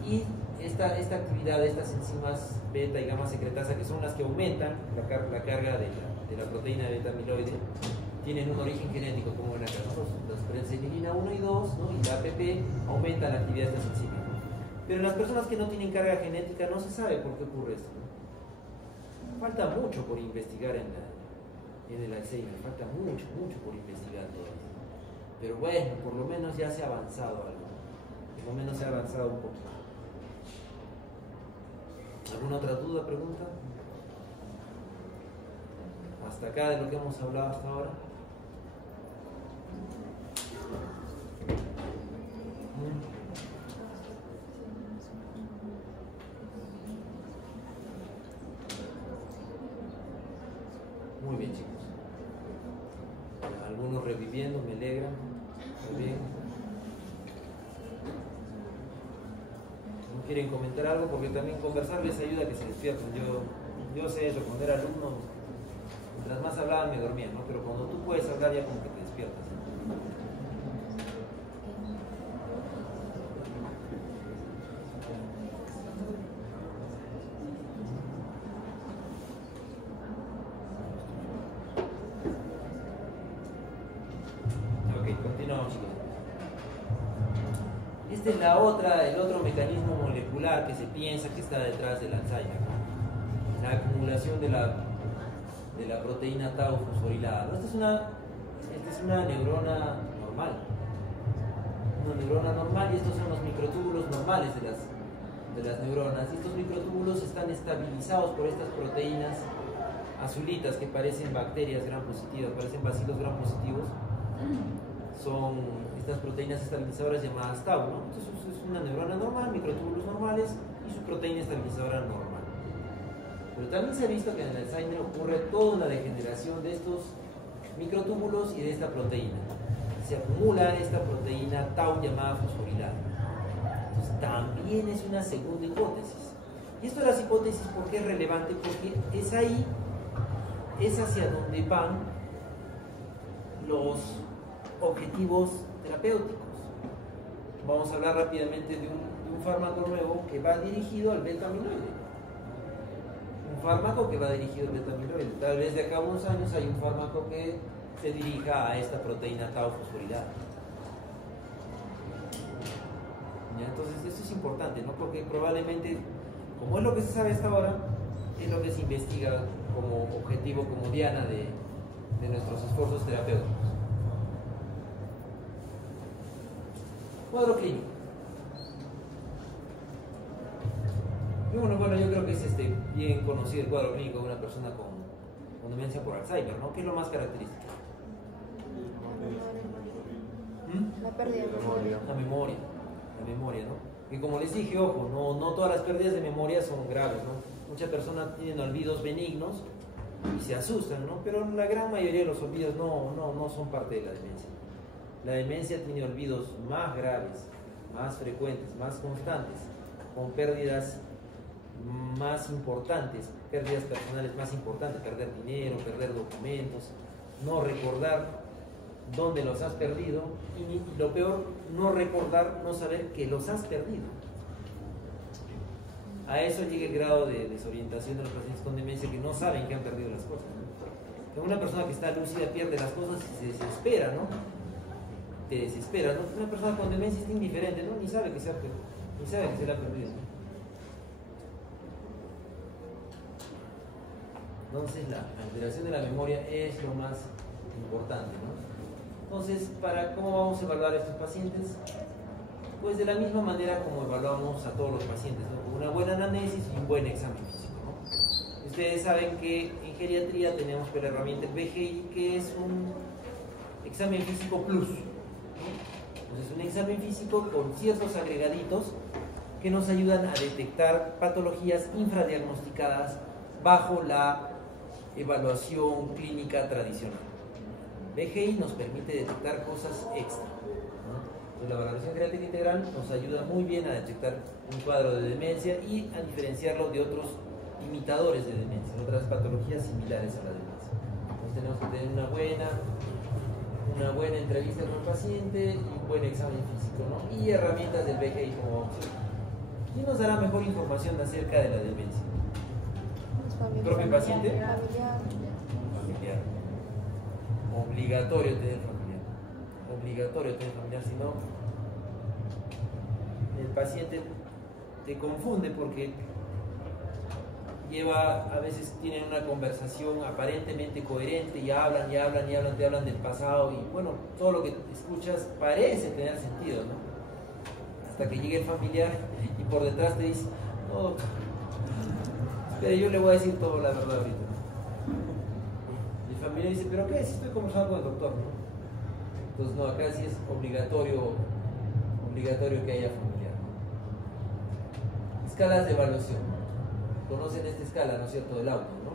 Y esta actividad de estas enzimas beta y gamma secretasa, que son las que aumentan la carga de la proteína beta amiloide, tienen un origen genético, como ven acá, ¿no? Las presenilina 1 y 2, ¿no? Y la APP aumentan la actividad de estas enzimas, ¿no? Pero en las personas que no tienen carga genética no se sabe por qué ocurre esto, ¿no? Falta mucho por investigar en el Alzheimer, falta mucho por investigar todavía. Pero bueno, por lo menos ya se ha avanzado algo, por lo menos se ha avanzado un poco. ¿Alguna otra duda, pregunta? Hasta acá de lo que hemos hablado hasta ahora. Muy bien, chicos. Algunos reviviendo, me alegra. Muy bien. ¿No quieren comentar algo? Porque también conversar les ayuda a que se despierten. Yo sé eso, cuando era alumno, mientras más hablaban me dormía, ¿no? Pero cuando tú puedes hablar ya como que te despiertas, ¿no? Continuamos, chicos. Esta es el otro mecanismo molecular que se piensa que está detrás del Alzheimer, ¿no? La acumulación de la proteína tau fosforilada, ¿no? Esta es una neurona normal. Una neurona normal, y estos son los microtúbulos normales de las neuronas. Y estos microtúbulos están estabilizados por estas proteínas azulitas que parecen bacterias gram positivas, parecen bacilos gram positivos. Son estas proteínas estabilizadoras llamadas tau, ¿no? Entonces es una neurona normal, microtúbulos normales y su proteína estabilizadora normal. Pero también se ha visto que en el Alzheimer ocurre toda una degeneración de estos microtúbulos y de esta proteína. Se acumula esta proteína tau llamada fosforilada. Entonces también es una segunda hipótesis. Y esto de las hipótesis, ¿por qué es relevante? Porque es hacia donde van los objetivos terapéuticos. Vamos a hablar rápidamente de un fármaco nuevo que va dirigido al beta amiloide. Un fármaco que va dirigido al beta amiloide. Tal vez de acá a unos años hay un fármaco que se dirija a esta proteína tau fosforilada. Entonces esto es importante, ¿no? Porque probablemente, como es lo que se sabe hasta ahora, es lo que se investiga como objetivo, como diana de nuestros esfuerzos terapéuticos. Cuadro clínico. Y bueno, yo creo que es bien conocido el cuadro clínico de una persona con demencia por Alzheimer, ¿no? ¿Qué es lo más característico? La pérdida de memoria. La memoria, ¿no? Y como les dije, ojo, no todas las pérdidas de memoria son graves, ¿no? Muchas personas tienen olvidos benignos y se asustan, ¿no? Pero la gran mayoría de los olvidos no son parte de la demencia. La demencia tiene olvidos más graves, más frecuentes, más constantes, con pérdidas más importantes, pérdidas personales más importantes, perder dinero, perder documentos, no recordar dónde los has perdido y lo peor, no recordar, no saber que los has perdido. A eso llega el grado de desorientación de los pacientes con demencia, que no saben que han perdido las cosas, ¿no? Una persona que está lúcida pierde las cosas y se desespera, ¿no? Te desespera, ¿no? Una persona con demencia está indiferente, ¿no? Ni sabe que se ha perdido, ni sabe que se la ha perdido. Entonces la alteración de la memoria es lo más importante, ¿no? Entonces, ¿cómo vamos a evaluar a estos pacientes? Pues de la misma manera como evaluamos a todos los pacientes, ¿no? Con una buena anamnesis y un buen examen físico, ¿no? Ustedes saben que en geriatría tenemos la herramienta el BGI, que es un examen físico plus, ¿no? Entonces, un examen físico con ciertos agregaditos que nos ayudan a detectar patologías infradiagnosticadas bajo la evaluación clínica tradicional. BGI nos permite detectar cosas extra, ¿no? Entonces, la valoración geriátrica integral nos ayuda muy bien a detectar un cuadro de demencia y a diferenciarlo de otros imitadores de demencia, otras patologías similares a la demencia. Entonces tenemos que tener una buena entrevista con el paciente y un buen examen físico, ¿no? Y herramientas del BGI, como vamos a ver. ¿Quién nos dará mejor información acerca de la demencia? ¿El propio paciente? Familiar. Obligatorio tener familiar. Obligatorio tener familiar, si no, el paciente te confunde porque a veces tienen una conversación aparentemente coherente y hablan, te hablan del pasado y bueno, todo lo que escuchas parece tener sentido, ¿no? Hasta que llegue el familiar y por detrás te dice, no, pero yo le voy a decir toda la verdad ahorita. Y el familiar dice, pero ¿qué? Si estoy conversando con el doctor, ¿no? Entonces no, acá sí es obligatorio que haya familiar, ¿no? Escalas de evaluación, ¿no? Conocen esta escala, ¿no es cierto?, del auto, ¿no?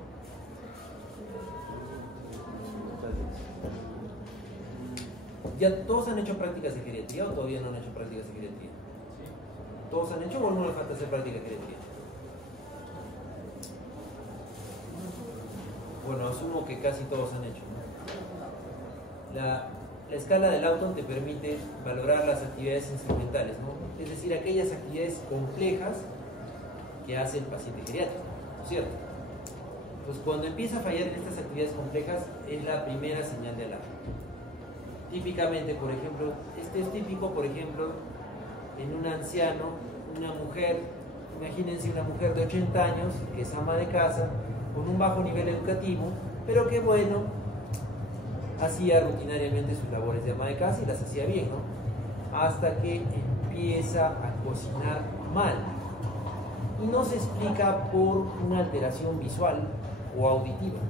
¿Ya todos han hecho prácticas de geriatría o todavía no han hecho prácticas de geriatría? ¿Todos han hecho o no les falta hacer prácticas de geriatría? Bueno, asumo que casi todos han hecho, ¿no? La escala del Lawton te permite valorar las actividades instrumentales, ¿no? Es decir, aquellas actividades complejas que hace el paciente geriátrico, ¿no es cierto? Entonces, cuando empieza a fallar en estas actividades complejas, es la primera señal de alarma. Típicamente, por ejemplo, este es típico, por ejemplo, en un anciano, una mujer, imagínense una mujer de 80 años, que es ama de casa, con un bajo nivel educativo, pero que bueno, hacía rutinariamente sus labores de ama de casa y las hacía bien, ¿no? Hasta que empieza a cocinar mal. Y no se explica por una alteración visual o auditiva.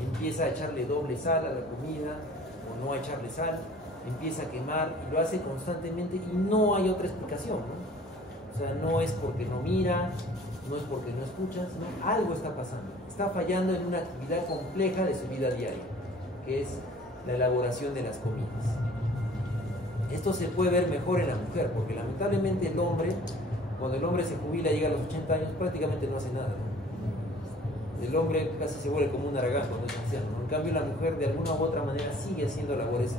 Empieza a echarle doble sal a la comida o no a echarle sal, empieza a quemar y lo hace constantemente y no hay otra explicación, ¿no? O sea, no es porque no mira, no es porque no escucha, sino algo está pasando. Está fallando en una actividad compleja de su vida diaria, que es la elaboración de las comidas. Esto se puede ver mejor en la mujer, porque lamentablemente el hombre, cuando el hombre se jubila y llega a los 80 años, prácticamente no hace nada, ¿no? El hombre casi se vuelve como un aragán cuando es anciano, ¿no? En cambio la mujer de alguna u otra manera sigue haciendo labores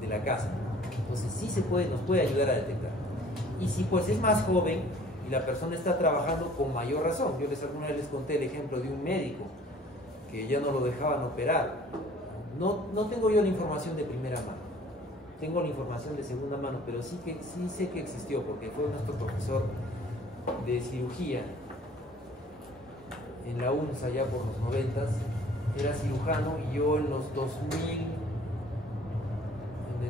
de la casa, ¿no? Entonces sí nos puede ayudar a detectar. Y si pues es más joven y la persona está trabajando, con mayor razón. Yo alguna vez les conté el ejemplo de un médico que ya no lo dejaban operar. No tengo yo la información de primera mano, tengo la información de segunda mano, pero sí sé que existió, porque fue nuestro profesor de cirugía en la UNSA ya por los 90s, era cirujano, y yo en el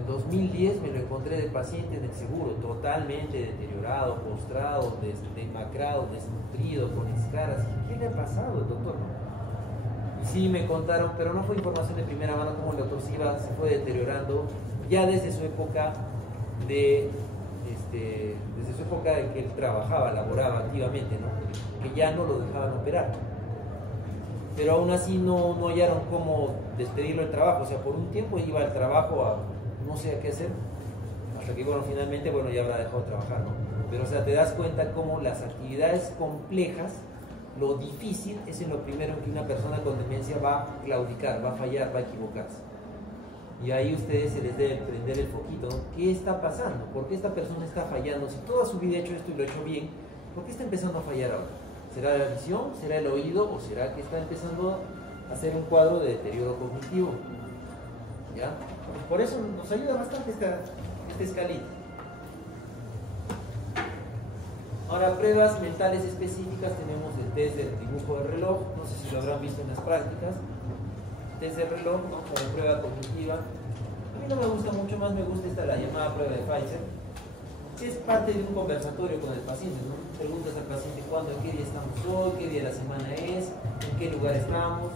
2010 me lo encontré de paciente en el seguro, totalmente deteriorado, postrado, demacrado, desnutrido, con escaras. ¿Qué le ha pasado, doctor? Y sí me contaron, pero no fue información de primera mano, cómo el doctor Silva se fue deteriorando ya desde su época desde su época en que él trabajaba, laboraba activamente, ¿no? Que ya no lo dejaban operar. Pero aún así no hallaron cómo despedirlo del trabajo. O sea, por un tiempo iba al trabajo a no sé a qué hacer, hasta que, bueno, finalmente, bueno, ya habrá dejado de trabajar, ¿no? Pero, o sea, te das cuenta cómo las actividades complejas, lo difícil es en lo primero en que una persona con demencia va a claudicar, va a fallar, va a equivocarse. Y ahí a ustedes se les debe prender el foquito, ¿no? ¿Qué está pasando? ¿Por qué esta persona está fallando? Si toda su vida ha hecho esto y lo ha hecho bien, ¿por qué está empezando a fallar ahora? ¿Será la visión? ¿Será el oído? ¿O será que está empezando a hacer un cuadro de deterioro cognitivo? ¿Ya? Pues por eso nos ayuda bastante esta escalita. Ahora, pruebas mentales específicas, tenemos el test del dibujo del reloj, no sé si lo habrán visto en las prácticas. Test del reloj, ¿no? Como prueba cognitiva. A mí no me gusta mucho, más me gusta esta, la llamada prueba de Pfizer, que es parte de un conversatorio con el paciente, ¿no? Preguntas al paciente cuándo, en qué día estamos hoy, qué día de la semana es, en qué lugar estamos,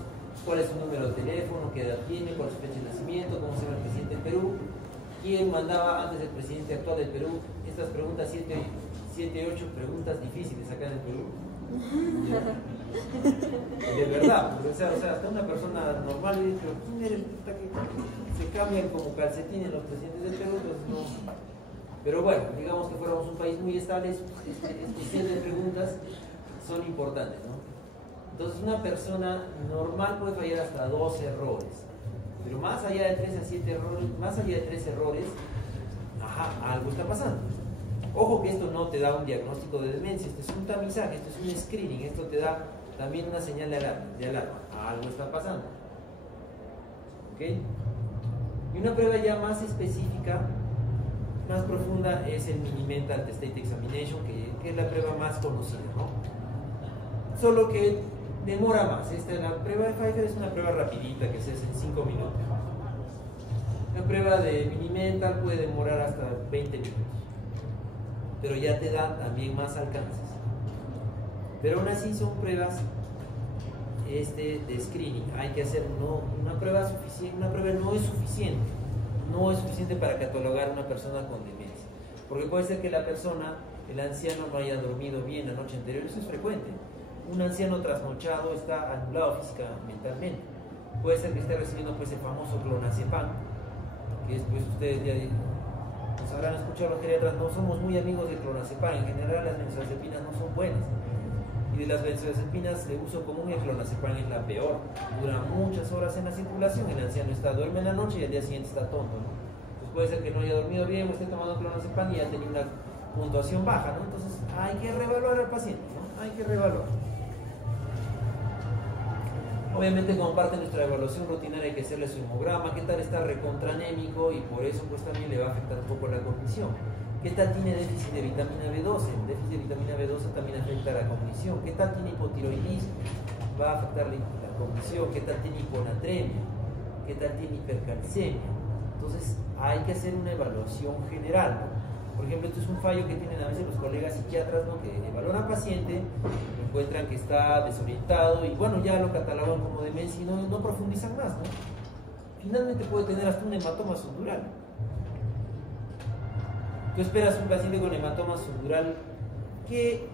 cuál es su número de teléfono, qué edad tiene, cuál es su fecha de nacimiento, cómo se llama el presidente del Perú, quién mandaba antes del presidente actual del Perú. Estas preguntas, 7 8 preguntas difíciles acá en el Perú. De verdad, o sea, hasta una persona normal y dice, pero ¿quién era el puta que se cambian como calcetines los presidentes del Perú? Pues no. Pero bueno, digamos que fuéramos un país muy estable, este set de preguntas son importantes, ¿no? Entonces una persona normal puede fallar hasta 2 errores, pero más allá de 3 a 7 errores, más allá de 3 errores, algo está pasando. Ojo que esto no te da un diagnóstico de demencia, esto es un tamizaje, esto es un screening, esto te da también una señal de alarma, algo está pasando. ¿Ok? Y una prueba ya más específica, más profunda, es el Mini Mental State Examination, que es la prueba más conocida, ¿no? Solo que demora más. La prueba de Pfeiffer es una prueba rapidita que se hace en 5 minutos. La prueba de Mini Mental puede demorar hasta 20 minutos, pero ya te da también más alcances. Pero aún así son pruebas de screening. Hay que hacer una prueba suficiente. Una prueba no es suficiente para catalogar a una persona con demencia, porque puede ser que la persona, el anciano, no haya dormido bien la noche anterior. Eso es frecuente. Un anciano trasnochado está anulado físicamente. Puede ser que esté recibiendo pues el famoso clonazepam, que después ustedes ya nos habrán escuchado los geriatras. No somos muy amigos del clonazepam. En general las benzodiazepinas no son buenas, y de las benzodiazepinas de uso común el clonazepam es la peor. Dura muchas horas en la circulación, el anciano duerme en la noche y al día siguiente está tonto, ¿no? Entonces puede ser que no haya dormido bien o esté tomando clonazepam y ya tenía una puntuación baja, ¿no? Entonces hay que reevaluar al paciente, ¿no? Hay que reevaluar. Obviamente, como parte de nuestra evaluación rutinaria, hay que hacerle su hemograma, qué tal está recontranémico, y por eso pues también le va a afectar un poco la cognición. ¿Qué tal tiene déficit de vitamina B12? El déficit de vitamina B12 también afecta la cognición. ¿Qué tal tiene hipotiroidismo? Va a afectar la cognición. ¿Qué tal tiene hiponatremia? ¿Qué tal tiene hipercalcemia? Entonces hay que hacer una evaluación general, ¿no? Por ejemplo, esto es un fallo que tienen a veces los colegas psiquiatras, ¿no? Que evalúan al paciente, lo encuentran que está desorientado y bueno, ya lo catalogan como demencia y no profundizan más, ¿no? Finalmente puede tener hasta un hematoma subdural. Tú esperas un paciente con hematoma subdural, ¿qué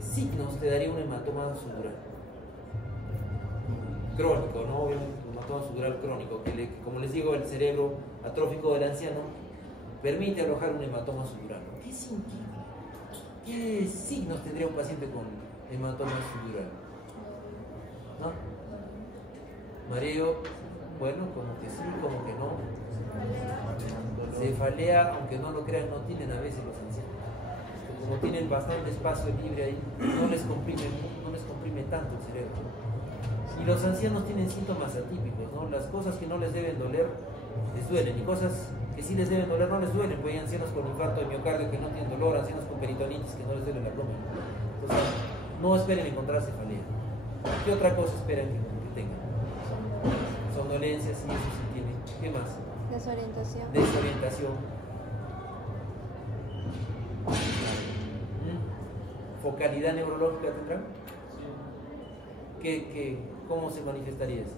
signos te daría un hematoma subdural? Crónico, ¿no? Obviamente un hematoma subdural crónico, que como les digo, el cerebro atrófico del anciano permite alojar un hematoma subdural. ¿Qué signos tendría un paciente con hematoma subdural? ¿No? Mareo, bueno, como que sí, como que no. Cefalea, aunque no lo crean, no tienen a veces los ancianos. Como tienen bastante espacio libre ahí, no les comprime tanto el cerebro. Y los ancianos tienen síntomas atípicos, ¿no? Las cosas que no les deben doler, les duelen, y cosas que sí les deben doler, no les duelen. Pues hay ancianos con infarto de miocardio que no tienen dolor, ancianos con peritonitis que no les duele el abdomen. Entonces, no esperen encontrar cefalea. ¿Qué otra cosa esperan que tengan? Somnolencia, sí, eso sí tienen. ¿Qué más? Desorientación. ¿Focalidad neurológica tendrán? ¿Cómo se manifestaría eso?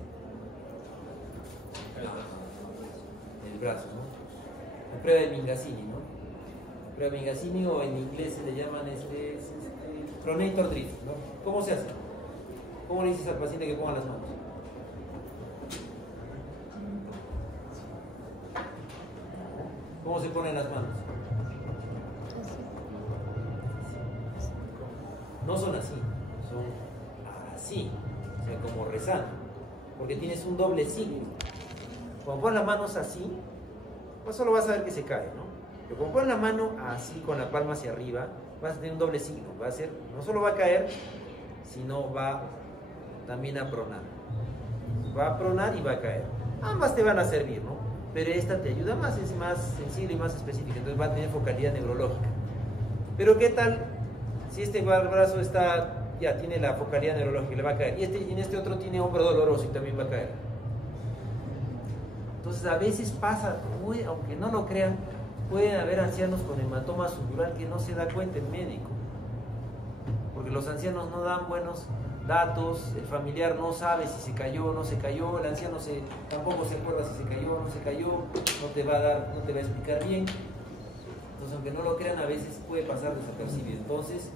El brazo, ¿no? La prueba de Mingazzini, ¿no? La prueba de Mingazzini, o en inglés se le llaman pronator drift, ¿no? ¿Cómo se hace? ¿Cómo le dices al paciente que ponga las manos? ¿Cómo se ponen las manos? No son así, son así, o sea, como rezando, porque tienes un doble signo. Cuando pones las manos así, pues solo vas a ver que se cae, ¿no? Pero cuando pones la mano así, con la palma hacia arriba, vas a tener un doble signo. Va a ser, no solo va a caer, sino va también a pronar. Va a pronar y va a caer. Ambas te van a servir, ¿no? Pero esta te ayuda más, es más sensible y más específica, entonces va a tener focalidad neurológica. Pero ¿qué tal si este brazo está, ya tiene la focalidad neurológica y le va a caer? Y en este otro tiene hombro doloroso y también va a caer. Entonces a veces pasa, aunque no lo crean, pueden haber ancianos con hematoma sutural que no se da cuenta el médico. Porque los ancianos no dan buenos datos, el familiar no sabe si se cayó o no se cayó, el anciano tampoco se acuerda si se cayó o no se cayó, no te va a explicar bien. Entonces, aunque no lo crean, a veces puede pasar desapercibido. Entonces,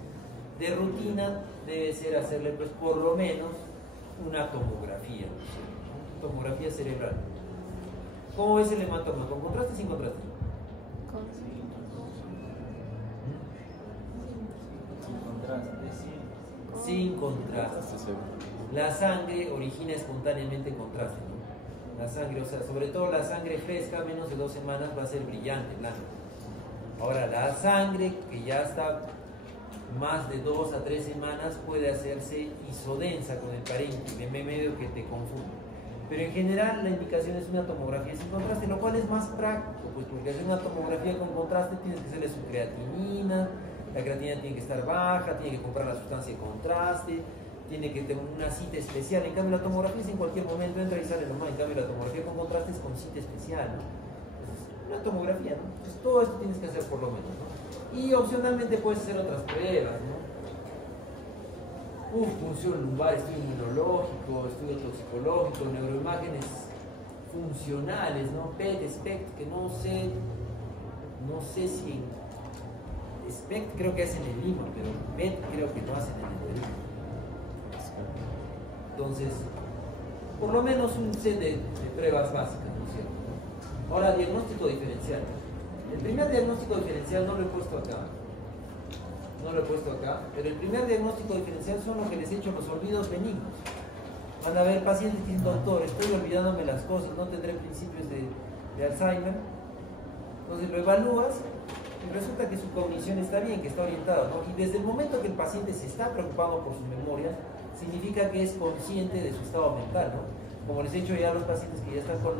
de rutina debe ser hacerle, pues, por lo menos una tomografía, ¿no? Tomografía cerebral. ¿Cómo ves el hematoma? ¿Con contraste o sin contraste? Sin contraste. La sangre origina espontáneamente contraste, ¿no? La sangre, o sea, sobre todo la sangre fresca, menos de 2 semanas va a ser brillante, blanca. Ahora, la sangre que ya está más de 2 a 3 semanas puede hacerse isodensa con el parénquima, medio que te confunde. Pero en general la indicación es una tomografía sin contraste, lo cual es más práctico, pues porque hacer una tomografía con contraste tienes que hacerle su creatinina, la creatinina tiene que estar baja, tiene que comprar la sustancia de contraste, tiene que tener una cita especial. En cambio la tomografía es en cualquier momento, entra y sale nomás. En cambio la tomografía con contraste es con cita especial, ¿no? Entonces, una tomografía, ¿no? Entonces todo esto tienes que hacer por lo menos, ¿no? Y opcionalmente puedes hacer otras pruebas, ¿no? Función lumbar, estudio inmunológico, estudio toxicológico, neuroimágenes funcionales, ¿no? PET, SPECT, que no sé si SPECT creo que hacen en Lima, pero PET creo que no hacen en el Perú. Entonces, por lo menos un set de pruebas básicas, ¿no es cierto? Ahora, diagnóstico diferencial. El primer diagnóstico diferencial no lo he puesto acá. Pero el primer diagnóstico diferencial son los que les he hecho los olvidos benignos. Van a haber pacientes que dicen, doctor, estoy olvidándome las cosas, no tendré principios de Alzheimer. Entonces lo evalúas y resulta que su cognición está bien, que está orientada, ¿no? Y desde el momento que el paciente se está preocupando por su memoria, significa que es consciente de su estado mental, ¿no? Como les he dicho ya, los pacientes que ya están con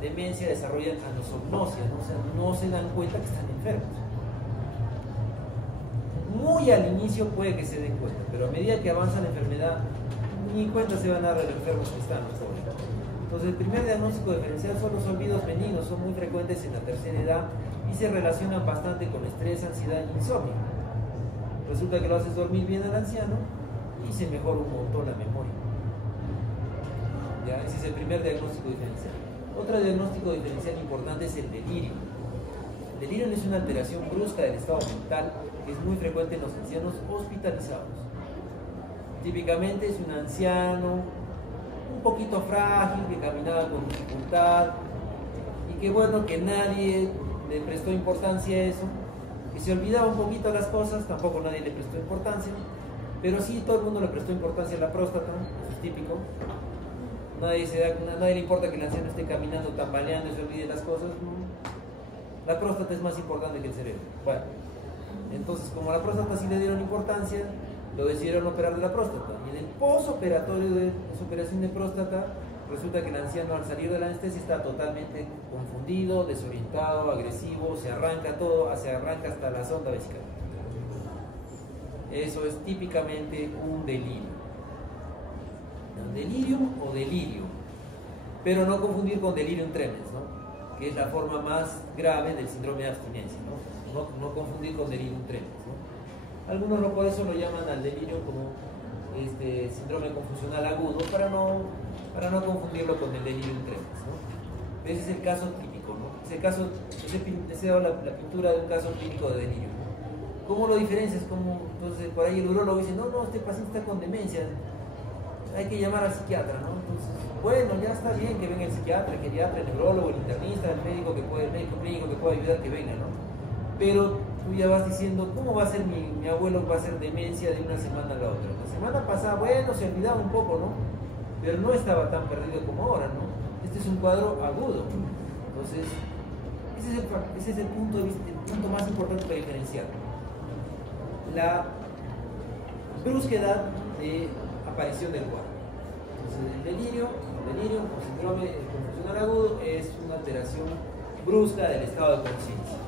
demencia desarrollan anosognosia, ¿no? O sea, no se dan cuenta que están enfermos. Muy al inicio puede que se den cuenta, pero a medida que avanza la enfermedad, ni cuenta se van a dar de los enfermos que están. Entonces, el primer diagnóstico diferencial son los olvidos benignos, son muy frecuentes en la tercera edad y se relacionan bastante con estrés, ansiedad y insomnio. Resulta que lo haces dormir bien al anciano y se mejora un montón la memoria. ¿Ya? Ese es el primer diagnóstico diferencial. Otro diagnóstico diferencial importante es el delirio. El delirio es una alteración brusca del estado mental que es muy frecuente en los ancianos hospitalizados. Típicamente es un anciano un poquito frágil, que caminaba con dificultad y que bueno, que nadie le prestó importancia a eso, que se olvidaba un poquito las cosas, tampoco nadie le prestó importancia, pero sí todo el mundo le prestó importancia a la próstata, eso es típico. Nadie le importa que el anciano esté caminando, tambaleando y se olvide las cosas. La próstata es más importante que el cerebro. Bueno, entonces como a la próstata sí le dieron importancia, lo decidieron operar de la próstata. Y en el posoperatorio de su operación de próstata, resulta que el anciano al salir de la anestesia está totalmente confundido, desorientado, agresivo, se arranca todo, se arranca hasta la sonda vesical. Eso es típicamente un delirio. Delirium o delirio, pero no confundir con delirium tremens, ¿no? Que es la forma más grave del síndrome de abstinencia, no confundir con delirium tremens, ¿no? Algunos por eso lo llaman al delirio como síndrome confusional agudo para no confundirlo con el delirium tremens, ¿no? Ese es el caso típico, ¿no? Ese da la pintura de un caso clínico de delirio, ¿no? ¿Cómo lo diferencias? Entonces por ahí el urólogo dice, no, este paciente está con demencia. hay que llamar al psiquiatra, ¿no? Entonces, bueno, ya está bien que venga el psiquiatra, el geriatra, el neurólogo, el internista, el médico clínico que pueda ayudar, que venga, ¿no? Pero tú ya vas diciendo, ¿cómo va a ser mi abuelo? Va a ser demencia de una semana a la otra. La semana pasada, bueno, se olvidaba un poco, ¿no? Pero no estaba tan perdido como ahora, ¿no? Este es un cuadro agudo. Entonces, ese es el punto más importante para diferenciar. La brusquedad de aparición del cuadro. Entonces, el delirio o síndrome confusional agudo es una alteración brusca del estado de conciencia.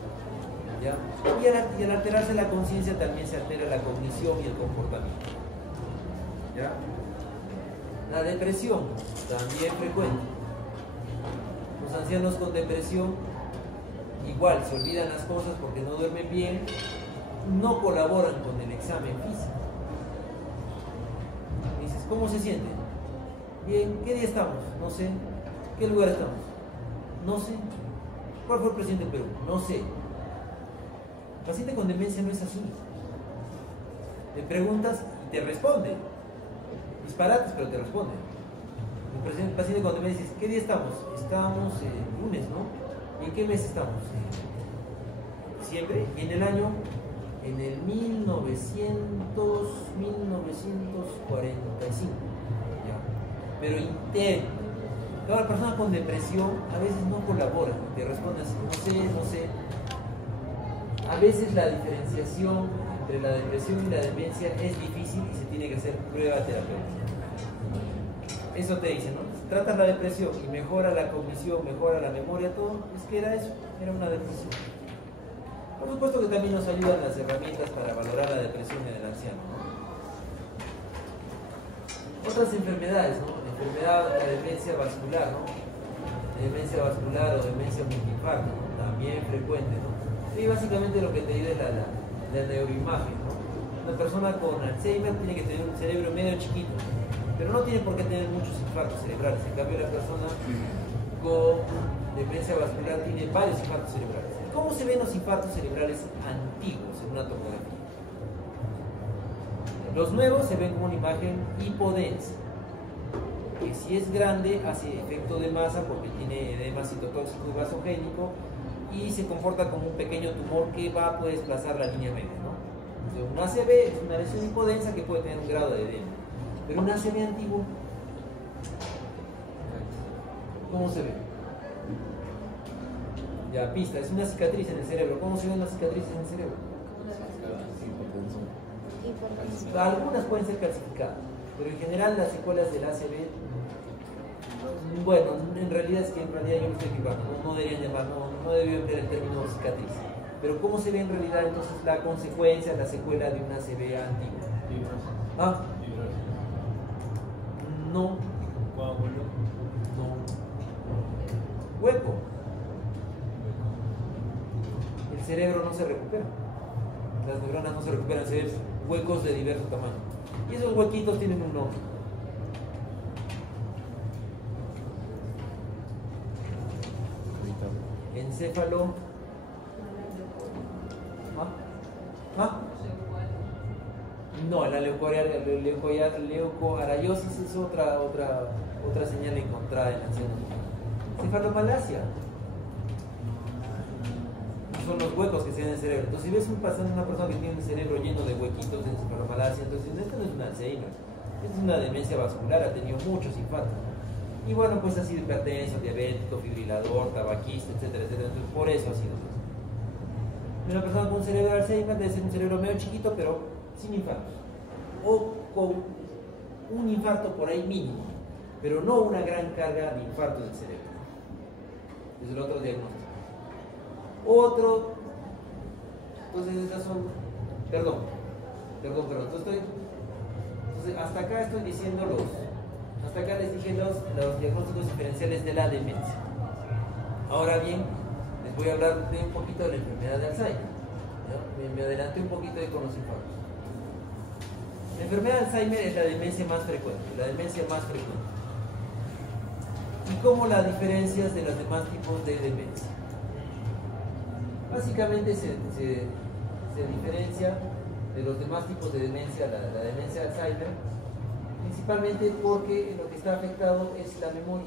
¿Ya? Y al alterarse la conciencia también se altera la cognición y el comportamiento. ¿Ya? La depresión, también frecuente. Los ancianos con depresión igual se olvidan las cosas porque no duermen bien, no colaboran con el examen físico. Dices, ¿cómo se siente? Bien, ¿qué día estamos? No sé. ¿Qué lugar estamos? No sé. ¿Cuál fue el presidente del Perú? No sé. El paciente con demencia no es así. Le preguntas y te responde. Disparates, pero te responde. El paciente con demencia dice, ¿qué día estamos? Estamos lunes, ¿no? ¿Y en qué mes estamos? Diciembre. Y en el año, en el 1945. ¿Ya? Pero intenta. Cada persona con depresión a veces no colabora. Te responde así, no sé. A veces la diferenciación entre la depresión y la demencia es difícil y se tiene que hacer prueba terapéutica. Eso te dice, ¿no? Si tratas la depresión y mejora la cognición, mejora la memoria, todo, es que era eso, era una depresión. Por supuesto que también nos ayudan las herramientas para valorar la depresión en el anciano, ¿no? Otras enfermedades, ¿no? La demencia vascular, ¿no? Demencia vascular o demencia multiinfarto, ¿no? También frecuente, ¿no? Y básicamente lo que te ayuda es la neuroimagen, ¿no? Una persona con Alzheimer tiene que tener un cerebro medio chiquito, pero no tiene por qué tener muchos infartos cerebrales. En cambio, la persona con demencia vascular tiene varios infartos cerebrales. ¿Cómo se ven los infartos cerebrales antiguos en una tomografía? Los nuevos se ven como una imagen hipodensa, que si es grande hace efecto de masa porque tiene edema citotóxico y vasogénico y se comporta como un pequeño tumor que va a poder desplazar la línea media, ¿no? Entonces, un ACV es una lesión hipodensa que puede tener un grado de edema. Pero un ACV antiguo, ¿cómo se ve? Ya, pista, es una cicatriz en el cerebro. ¿Cómo se ven las cicatrices en el cerebro? Algunas pueden ser calcificadas, pero en general las secuelas del ACV, bueno, en realidad yo me estoy equivocando, no deberían llamar, no debería emplear el término cicatriz. Pero ¿cómo se ve en realidad entonces la consecuencia, la secuela de un ACV antiguo? ¿Ah? No. No. Hueco. El cerebro no se recupera. Las neuronas no se recuperan, se ven huecos de diverso tamaño. Y esos huequitos tienen un nombre. Encéfalo. No, la leucoariosis es otra señal encontrada en la ancianos. Cefalomalacia. Son los huecos que se ven en el cerebro. Entonces, si ves una persona que tiene el cerebro lleno de huequitos de cefalomalacia, entonces esto no es un Alzheimer, esto es una demencia vascular, ha tenido muchos infartos. Y bueno, pues ha sido hipertenso, diabético, fibrilador, tabaquista, etcétera, etcétera. Entonces, por eso ha sido. Una persona con un cerebro de Alzheimer debe ser un cerebro medio chiquito, pero sin infartos. O con un infarto por ahí mínimo, pero no una gran carga de infartos del cerebro. Es el otro diagnóstico. Entonces estas son, perdón, entonces hasta acá estoy diciendo hasta acá les dije los diagnósticos diferenciales de la demencia. Ahora bien, les voy a hablar de un poquito de la enfermedad de Alzheimer, ¿no? Me adelanté un poquito con los infartos. La enfermedad de Alzheimer es la demencia más frecuente, ¿Y cómo la diferencias de los demás tipos de demencia? Básicamente se diferencia de los demás tipos de demencia, la demencia de Alzheimer, principalmente porque lo que está afectado es la memoria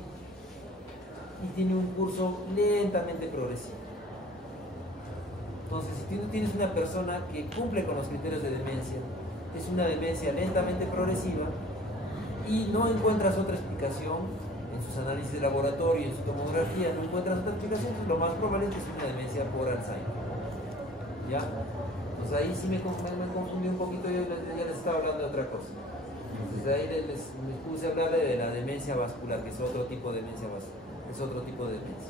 y tiene un curso lentamente progresivo. Entonces, si tú tienes una persona que cumple con los criterios de demencia, es una demencia lentamente progresiva y no encuentras otra explicación en sus análisis de laboratorio, en su tomografía, no encuentras otra explicación, pues lo más probable es que es una demencia por Alzheimer. ¿Ya? Pues ahí sí me confundí un poquito, yo ya les estaba hablando de otra cosa. Entonces ahí les puse a hablarle de la demencia vascular, que es otro tipo de demencia vascular, es otro tipo de demencia.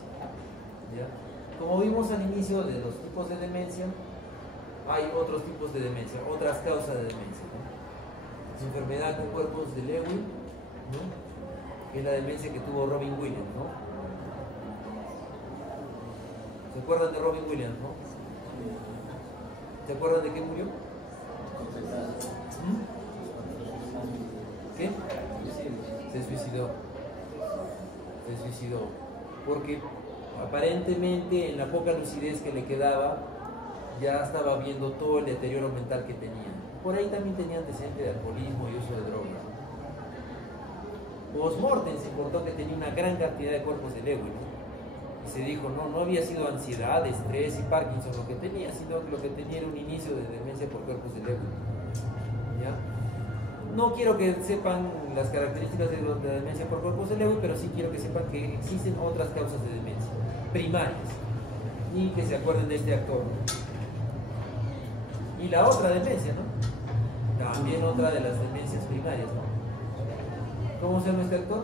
¿Ya? Como vimos al inicio de los tipos de demencia, hay otros tipos de demencia, otras causas de demencia, ¿no? Es enfermedad con cuerpos de Lewy, ¿no? Que es la demencia que tuvo Robin Williams, ¿no? ¿Se acuerdan de Robin Williams, no? ¿Se acuerdan de qué murió? ¿Qué? Se suicidó. Se suicidó. Porque aparentemente en la poca lucidez que le quedaba, ya estaba viendo todo el deterioro mental que tenía. Por ahí también tenía antecedentes de alcoholismo y uso de drogas. Post-mortem se encontró que tenía una gran cantidad de cuerpos de Lewy, ¿no? Y se dijo, no había sido ansiedad, estrés y Parkinson lo que tenía, sino que lo que tenía era un inicio de demencia por cuerpos de Lewy. ¿Ya? No quiero que sepan las características de la demencia por cuerpos de Lewy, pero sí quiero que sepan que existen otras causas de demencia, primarias, y que se acuerden de este actor, ¿no? Y la otra demencia, ¿no? También otra de las demencias primarias, ¿no? ¿Cómo se llama este actor?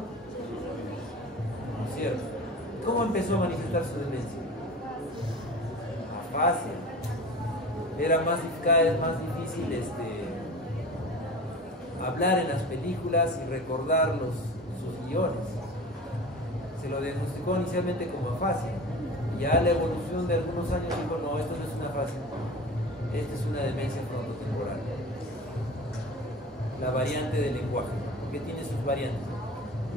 No es cierto. ¿Cómo empezó a manifestar su demencia? Fácil. Era cada vez más difícil hablar en las películas y recordar sus guiones. Se lo diagnosticó inicialmente como fácil. Ya la evolución de algunos años dijo, no, esto no es una fácil. Esta es una demencia frontotemporal. La variante del lenguaje, que tiene sus variantes.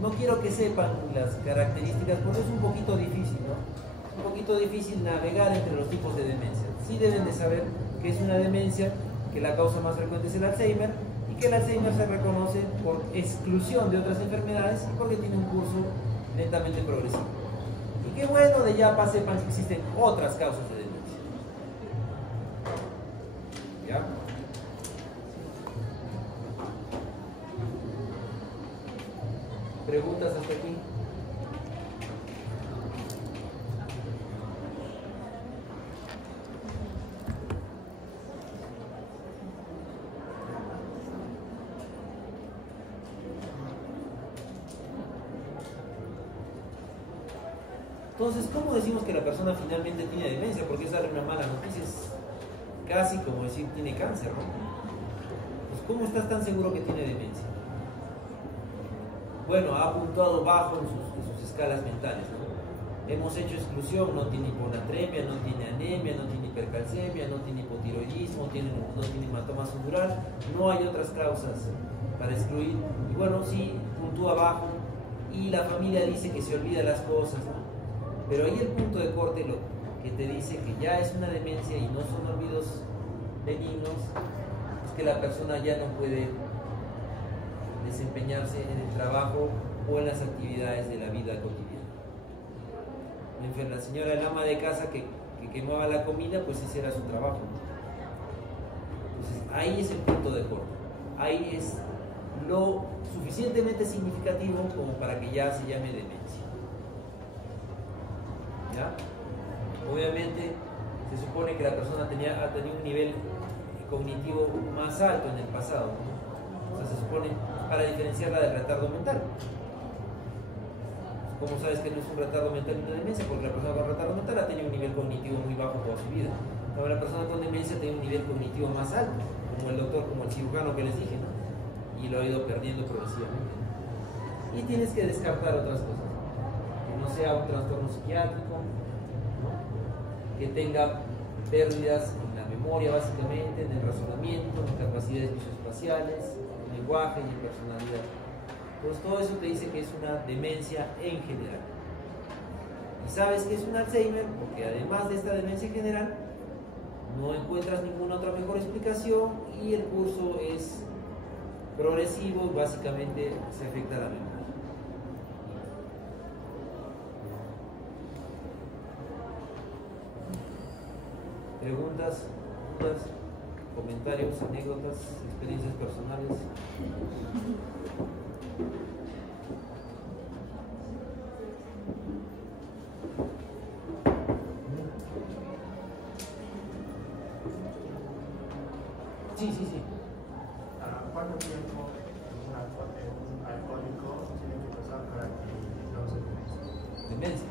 No quiero que sepan las características, porque es un poquito difícil, ¿no? Un poquito difícil navegar entre los tipos de demencia. Sí deben de saber que es una demencia, que la causa más frecuente es el Alzheimer, y que el Alzheimer se reconoce por exclusión de otras enfermedades y porque tiene un curso lentamente progresivo. Y qué bueno de ya sepan que existen otras causas de demencia. ¿Ya? ¿Preguntas hasta aquí? Entonces, ¿cómo decimos que la persona finalmente tiene demencia? Porque es darle una mala noticia, es casi como decir tiene cáncer, ¿no? Pues, ¿cómo estás tan seguro que tiene demencia? Bueno, ha puntuado bajo en sus escalas mentales, ¿no? Hemos hecho exclusión, no tiene hiponatremia, no tiene anemia, no tiene hipercalcemia, no tiene hipotiroidismo, no tiene hematoma subdural, no hay otras causas para excluir. Y bueno, sí, puntúa bajo y la familia dice que se olvida las cosas, ¿no? Pero ahí el punto de corte lo que te dice que ya es una demencia y no son olvidos benignos, es que la persona ya no puede desempeñarse en el trabajo o en las actividades de la vida cotidiana. La señora, el ama de casa que quemaba la comida, pues ese era su trabajo. Entonces ahí es el punto de corte. Ahí es lo suficientemente significativo como para que ya se llame demencia. ¿Ya? Obviamente se supone que la persona ha tenido un nivel cognitivo más alto en el pasado, ¿no? O sea, se supone para diferenciarla del retardo mental. ¿Cómo sabes que no es un retardo mental y una demencia? Porque la persona con retardo mental ha tenido un nivel cognitivo muy bajo toda su vida. Pero la persona con demencia tiene un nivel cognitivo más alto, como el doctor, como el cirujano que les dije, ¿no? Y lo ha ido perdiendo progresivamente. Y tienes que descartar otras cosas, ¿no? Que no sea un trastorno psiquiátrico, ¿no? Que tenga pérdidas en la memoria básicamente, en el razonamiento, en capacidades visoespaciales, en lenguaje y en personalidad. Pues todo eso te dice que es una demencia en general. Y sabes que es un Alzheimer porque además de esta demencia en general, no encuentras ninguna otra mejor explicación y el curso es progresivo, básicamente se afecta a la memoria. Preguntas, dudas, comentarios, anécdotas, experiencias personales. Sí. ¿Cuánto tiempo un alcohólico tiene que pasar para que no se demencie? Demencia.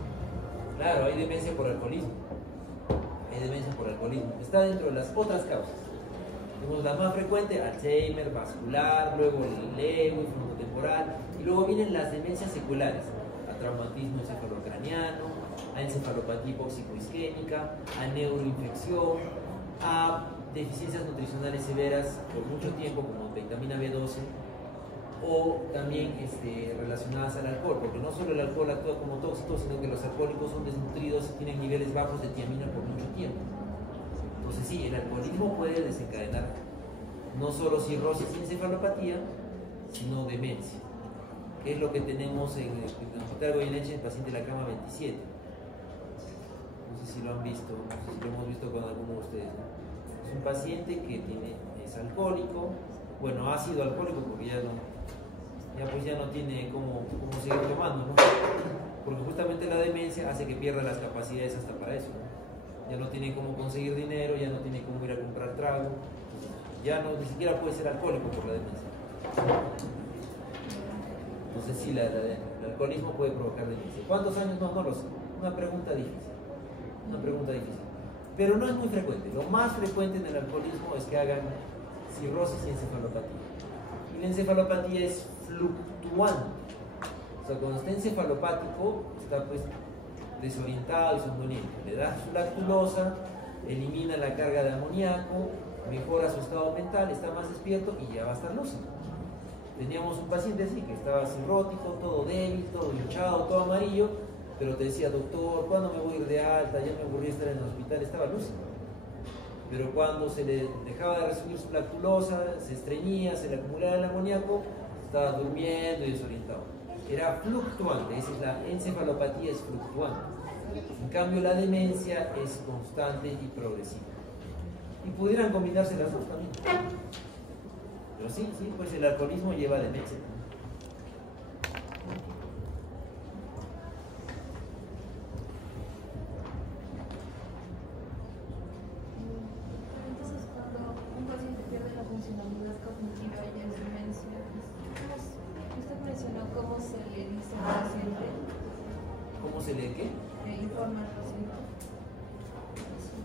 Claro, hay demencia por alcoholismo. Está dentro de las otras causas. Tenemos la más frecuente, Alzheimer, vascular, luego el lego, el frontotemporal, y luego vienen las demencias seculares, a traumatismo encefalocraniano, a encefalopatía hipóxico-isquémica, a neuroinfección, a deficiencias nutricionales severas por mucho tiempo, como vitamina B12, o también relacionadas al alcohol, porque no solo el alcohol actúa como tóxico, sino que los alcohólicos son desnutridos y tienen niveles bajos de tiamina por mucho tiempo. Entonces sí, el alcoholismo puede desencadenar no solo cirrosis y encefalopatía, sino demencia, que es lo que tenemos en el hospital Goyeneche, el paciente de la cama 27. No sé si lo han visto, no sé si lo hemos visto con alguno de ustedes, ¿no? Es un paciente que es alcohólico, bueno, ha sido alcohólico porque ya no tiene cómo seguir tomando, ¿no? Porque justamente la demencia hace que pierda las capacidades hasta para eso, ¿no? Ya no tiene cómo conseguir dinero, ya no tiene cómo ir a comprar trago, ya ni siquiera puede ser alcohólico por la demencia. Entonces sí, el alcoholismo puede provocar demencia. ¿Cuántos años? No lo sé. Una pregunta difícil. Pero no es muy frecuente. Lo más frecuente en el alcoholismo es que hagan cirrosis y encefalopatía. Y la encefalopatía es fluctuante. O sea, cuando está encefalopático, está pues desorientado y somnoliento. Le da su lactulosa, elimina la carga de amoníaco, mejora su estado mental, está más despierto y ya va a estar lúcido. Teníamos un paciente así que estaba cirrótico, todo débil, todo hinchado, todo amarillo, pero te decía, doctor, ¿cuándo me voy a ir de alta? Ya me aburrí estar en el hospital, estaba lúcido. Pero cuando se le dejaba de recibir su lactulosa, se estreñía, se le acumulaba el amoníaco, estaba durmiendo y desorientado. Era fluctuante, esa es la encefalopatía, es fluctuante. En cambio, la demencia es constante y progresiva. Y pudieran combinarse las dos también. Pero sí, pues el alcoholismo lleva demencia. Entonces, cuando un paciente pierde la funcionalidad cognitiva y es demencia, usted mencionó cómo se le dice al paciente. ¿Cómo se le qué? Informa al paciente.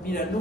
Mira, no